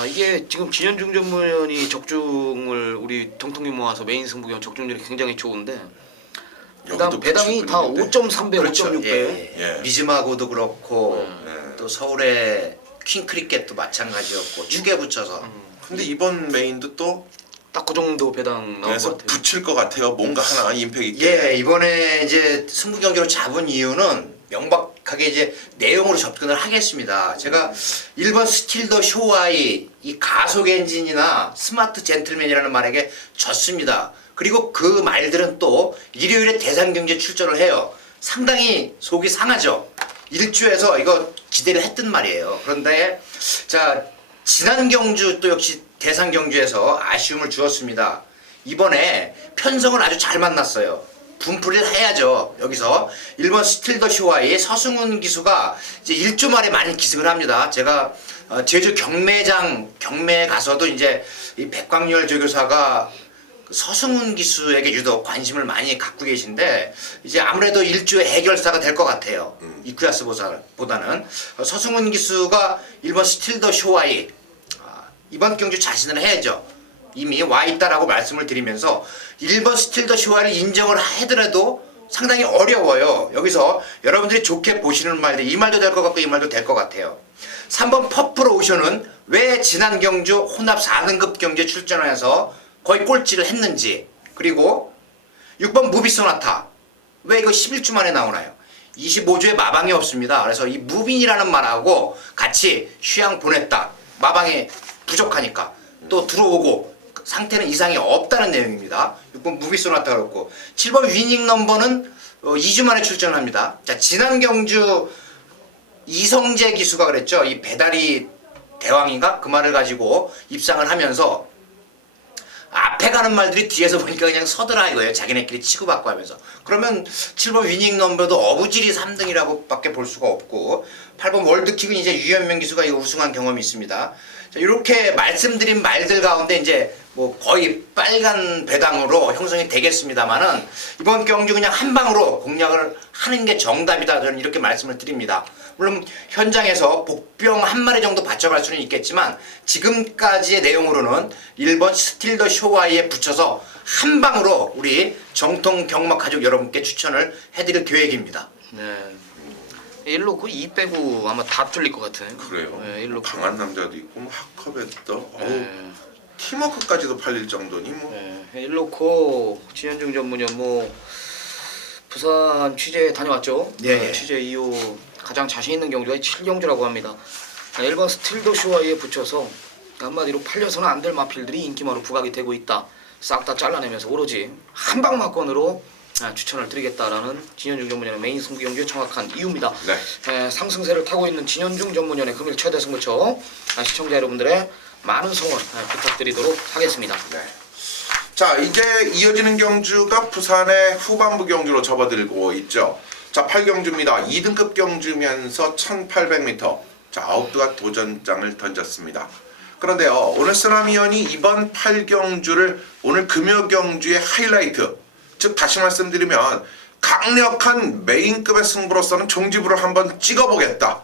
이게 지금 진현중 전문위원이 적중을 우리 통통이 모아서 메인 승부경 적중률이 굉장히 좋은데, 그다음 배당이 다 5.3배, 그렇죠. 5.6배. 예. 미즈마고도 그렇고 또 서울의 퀸크리켓도 마찬가지였고 축에 붙여서 근데 이번 메인도 또 딱 그 정도 배당 나올 그래서 것 같아요. 붙일 것 같아요. 뭔가 하나 임팩 있게. 예, 이번에 이제 승부 경기로 잡은 이유는 명백하게 이제 내용으로 접근을 하겠습니다. 제가 1번 스틸 더 쇼와이, 이 가속 엔진이나 스마트 젠틀맨이라는 말에게 졌습니다. 그리고 그 말들은 또 일요일에 대상 경기에 출전을 해요. 상당히 속이 상하죠. 일주에서 이거 기대를 했던 말이에요. 그런데 자, 지난 경주 또 역시 대상 경주에서 아쉬움을 주었습니다. 이번에 편성을 아주 잘 만났어요. 분풀이를 해야죠. 여기서 1번 스틸더 쇼와의 서승훈 기수가 이제 1주 만에 많이 기승을 합니다. 제가 제주 경매에 가서도 이제 이 백광열 조교사가 서승훈 기수에게 유독 관심을 많이 갖고 계신데 이제 아무래도 1주의 해결사가 될 것 같아요. 이쿠야스보다는 서승훈 기수가 1번 스틸더 쇼와이 이번 경주 자신을 해야죠. 이미 와 있다라고 말씀을 드리면서 1번 스틸더 쇼와를 인정을 하더라도 상당히 어려워요. 여기서 여러분들이 좋게 보시는 말들 이 말도 될 것 같고 이 말도 될 것 같아요. 3번 퍼플 오션은 왜 지난 경주 혼합 4등급 경기에 출전해서 거의 꼴찌를 했는지, 그리고 6번 무비 소나타 왜 이거 11주 만에 나오나요? 25주에 마방이 없습니다. 그래서 이 무빈이라는 말하고 같이 휴양 보냈다. 마방이 부족하니까 또 들어오고 상태는 이상이 없다는 내용입니다. 6번 무비 소나타 그렇고 7번 위닝 넘버는 2주 만에 출전합니다. 자, 지난 경주 이성재 기수가 그랬죠. 이 배달이 대왕인가? 그 말을 가지고 입상을 하면서 앞에 가는 말들이 뒤에서 보니까 그냥 서더라 이거예요. 자기네끼리 치고받고 하면서. 그러면 7번 위닝 넘버도 어부질이 3등이라고 밖에 볼 수가 없고 8번 월드킥은 이제 유현명 기수가 이거 우승한 경험이 있습니다. 자, 이렇게 말씀드린 말들 가운데 이제 뭐 거의 빨간 배당으로 형성이 되겠습니다만은 이번 경주 그냥 한 방으로 공략을 하는 게 정답이다. 저는 이렇게 말씀을 드립니다. 물론 현장에서 복병 한 마리 정도 받쳐갈 수는 있겠지만 지금까지의 내용으로는 1번 스틸더 쇼와이에 붙여서 한 방으로 우리 정통 경마 가족 여러분께 추천을 해드릴 계획입니다. 네. 1놓고 2 빼고 아마 다 뚫릴 것 같은. 그래요. 네, 1놓고. 강한 남자도 있고 뭐 하커베도 네. 팀워크까지도 팔릴 정도니 뭐. 네. 1놓고 진현중 전문위원 뭐 부산 취재 다녀왔죠. 예. 취재 이후 가장 자신 있는 경주가 7경주라고 합니다. 1번 스틸더 쇼와이에 붙여서 한마디로 팔려서는 안 될 마필들이 인기마로 부각이 되고 있다. 싹 다 잘라내면서 오로지 한방마권으로 추천을 드리겠다라는 진현중 전문위원의 메인 승부 경주의 정확한 이유입니다. 네. 상승세를 타고 있는 진현중 전문위원의 금일 최대 승부처 시청자 여러분들의 많은 성원 부탁드리도록 하겠습니다. 네. 자, 이제 이어지는 경주가 부산의 후반부 경주로 접어들고 있죠. 자, 8경주입니다. 2등급 경주면서 1800m. 자, 아웃도가 도전장을 던졌습니다. 그런데요, 오늘 쓰나미원이 이번 8경주를 오늘 금요 경주의 하이라이트, 즉 다시 말씀드리면 강력한 메인급의 승부로서는 종지부를 한번 찍어보겠다.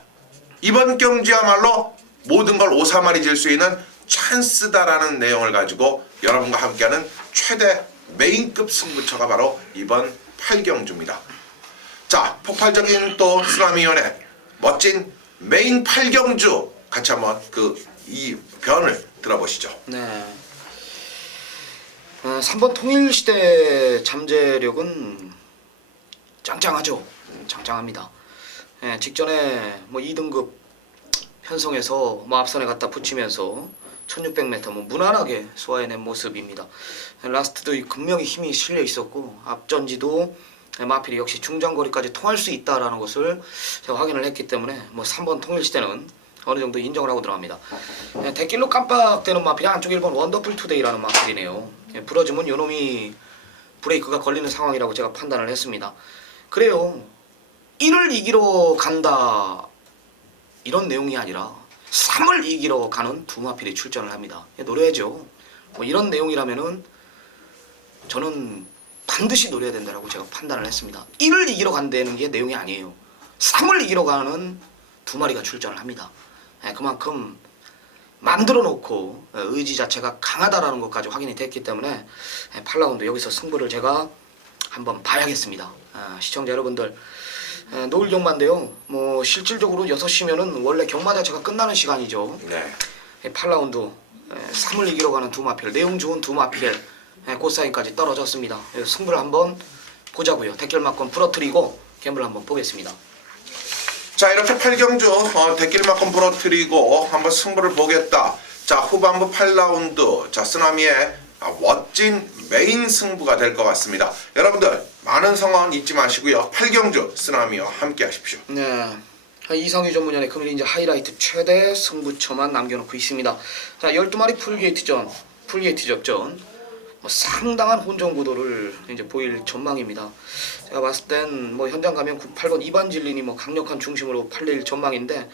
이번 경주야말로 모든 걸 오사마리질 수 있는 찬스다라는 내용을 가지고 여러분과 함께하는 최대 메인급 승부처가 바로 이번 8경주입니다. 자, 폭발적인 또 쓰나미원의 멋진 메인 8경주 같이 한번 이 변을 들어보시죠. 네. 3번 통일시대 잠재력은 짱짱하죠. 짱짱합니다. 직전에 뭐 2등급 편성해서 뭐 앞선에 갖다 붙이면서 1600m 뭐 무난하게 소화해낸 모습입니다. 라스트도 분명히 힘이 실려 있었고 앞전지도 마필이 역시 중장거리까지 통할 수 있다라는 것을 제가 확인을 했기 때문에 뭐 3번 통일시대는 어느 정도 인정을 하고 들어갑니다. 대길로 깜빡대는 마필이 안쪽 1번 원더풀 투데이라는 마필이네요. 부러지면 요놈이 브레이크가 걸리는 상황이라고 제가 판단을 했습니다. 그래요. 1을 이기러 간다 이런 내용이 아니라 3을 이기러 가는 두 마필이 출전을 합니다. 노려야죠. 뭐 이런 내용이라면은 저는 반드시 노려야 된다라고 제가 판단을 했습니다. 1을 이기러 간다는 게 내용이 아니에요. 3을 이기러 가는 두 마리가 출전을 합니다. 그만큼 만들어 놓고 의지 자체가 강하다라는 것까지 확인이 됐기 때문에 8라운드 여기서 승부를 제가 한번 봐야겠습니다. 시청자 여러분들 노을 경마인데요. 뭐 실질적으로 6시면은 원래 경마 자체가 끝나는 시간이죠. 네. 8라운드 3을 이기러 가는 두 마필, 내용 좋은 두 마필 고사인까지 떨어졌습니다. 승부를 한번 보자고요. 대결막권 부러뜨리고 갬블 한번 보겠습니다. 자, 이렇게 8경주 대길만큼 부러뜨리고 한번 승부를 보겠다. 자, 후반부 8라운드 자, 쓰나미의 멋진 메인 승부가 될 것 같습니다. 여러분들 많은 성원 잊지 마시고요. 8경주 쓰나미와 함께 하십시오. 네. 이성유 전문위원의 금일 이제 하이라이트 최대 승부처만 남겨놓고 있습니다. 자, 12마리 풀게이트 접전. 뭐 상당한 혼전 구도를 이제 보일 전망입니다. 제가 봤을 땐 뭐 현장 가면 8번 이반질린이 뭐 강력한 중심으로 팔릴 전망인데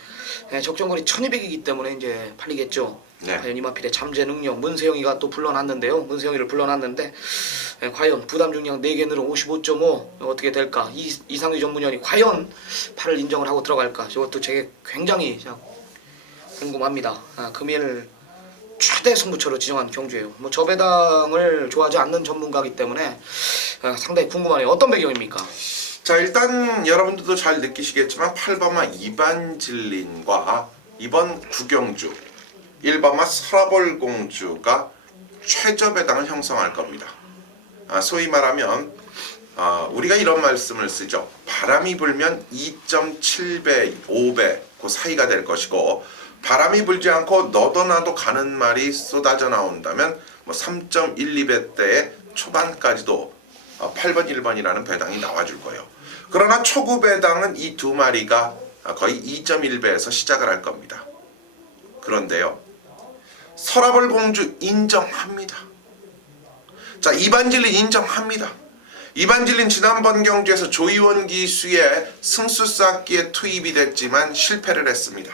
적정거리 1200이기 때문에 이제 팔리겠죠. 네. 과연 이마필의 잠재 능력 문세영이가 또 불러놨는데요. 문세영이를 불러놨는데 과연 부담 중량 4개 늘어 55.5 어떻게 될까? 이상희 전문위원이 과연 팔을 인정을 하고 들어갈까? 이것도 제게 굉장히 궁금합니다. 금일 최대 승부처로 지정한 경주예요. 뭐 저 배당을 좋아하지 않는 전문가이기 때문에 상당히 궁금하네요. 어떤 배경입니까? 자, 일단 여러분들도 잘 느끼시겠지만 8번마 이반질린과 이번 구경주 1번마 설아벌공주가 최저 배당을 형성할 겁니다. 소위 말하면 우리가 이런 말씀을 쓰죠. 바람이 불면 2.7배, 5배 그 사이가 될 것이고, 바람이 불지 않고 너도 나도 가는 말이 쏟아져 나온다면 뭐 3.12배대의 초반까지도 8번, 1번이라는 배당이 나와줄 거예요. 그러나 초구 배당은 이 두 마리가 거의 2.1배에서 시작을 할 겁니다. 그런데요, 설아벌 공주 인정합니다. 자, 이반질린 인정합니다. 이반질린 지난번 경주에서 조이원 기수의 승수 쌓기에 투입이 됐지만 실패를 했습니다.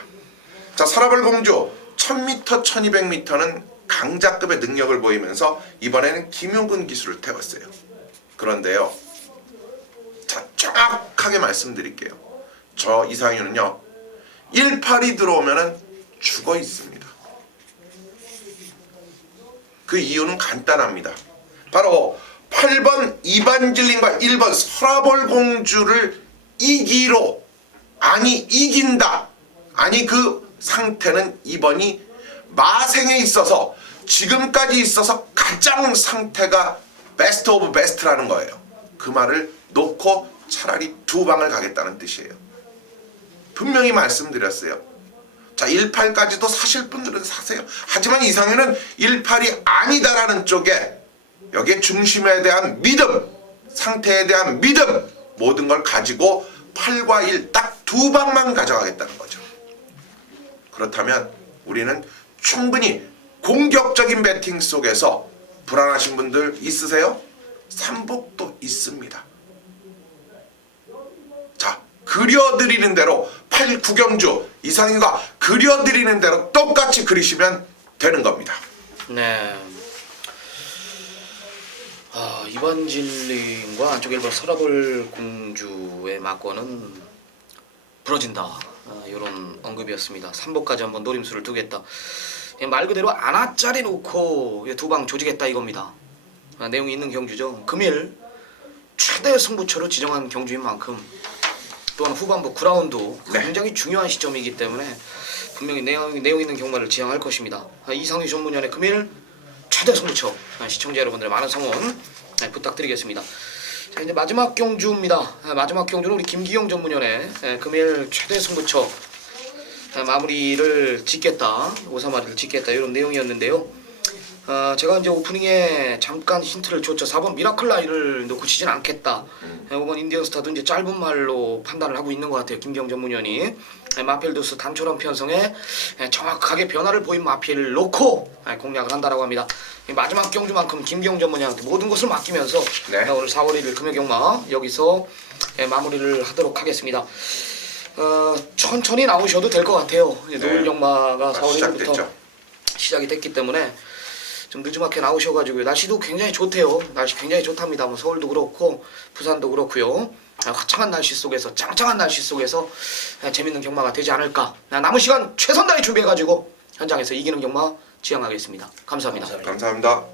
자, 설아벌 공주 1000m, 1200m는 강자급의 능력을 보이면서 이번에는 김용근 기수를 태웠어요. 그런데요, 자, 정확하게 말씀드릴게요. 저 이상윤은요 18이 들어오면은 죽어 있습니다. 그 이유는 간단합니다. 바로 8번 이반질린과 1번 설아벌 공주를 이기로, 아니 이긴다, 아니 그 상태는 이번이 마생에 있어서 지금까지 있어서 가장 상태가 베스트 오브 베스트라는 거예요. 그 말을 놓고 차라리 두 방을 가겠다는 뜻이에요. 분명히 말씀드렸어요. 자, 18까지도 사실 분들은 사세요. 하지만 이상윤은 18이 아니다라는 쪽에 여기에 중심에 대한 믿음, 상태에 대한 믿음, 모든 걸 가지고 8과 1 딱 두 방만 가져가겠다는 거죠. 그렇다면 우리는 충분히 공격적인 배팅 속에서 불안하신 분들 있으세요? 삼복도 있습니다. 자, 그려드리는 대로 8 구경주 이상희가 그려드리는 대로 똑같이 그리시면 되는 겁니다. 네. 이반질린과 안쪽 1번 설아벌 공주의 막권은 부러진다. 이런 언급이었습니다. 3복까지 한번 노림수를 두겠다. 말 그대로 안아짜리 놓고 두 방 조지겠다 이겁니다. 내용이 있는 경주죠. 금일 최대 승부처로 지정한 경주인 만큼 또한 후반부 9라운드 굉장히 중요한 시점이기 때문에 분명히 내용 있는 경마를 지향할 것입니다. 이상희 전문위원의 금일 최대 승부처, 시청자 여러분들의 많은 성원 부탁드리겠습니다. 자, 이제 마지막 경주입니다. 마지막 경주는 우리 김기영 전문위원의 금일 최대 승부처 마무리를 짓겠다, 오사마리를 짓겠다, 이런 내용이었는데요. 제가 이제 오프닝에 잠깐 힌트를 줬죠. 4번 미라클 라인을 놓고 치진 않겠다. 5번 인디언 스타도 이제 짧은 말로 판단을 하고 있는 것 같아요. 김기영 전문위원이 마필두스 단촐한 편성에 정확하게 변화를 보인 마필을 놓고 공략을 한다라고 합니다. 마지막 경주만큼 김기영 전문위원한테 모든 것을 맡기면서 오늘 4월 1일 금요경마 여기서 마무리를 하도록 하겠습니다. 천천히 나오셔도 될 것 같아요. 노을 경마가 4월 1일부터 시작이 됐기 때문에 좀 늦지막히 나오셔가지고, 날씨도 굉장히 좋대요. 날씨 굉장히 좋답니다. 뭐 서울도 그렇고 부산도 그렇고요. 화창한 날씨 속에서, 짱짱한 날씨 속에서 재밌는 경마가 되지 않을까. 남은 시간 최선 다해 준비해가지고 현장에서 이기는 경마 지향하겠습니다. 감사합니다. 감사합니다.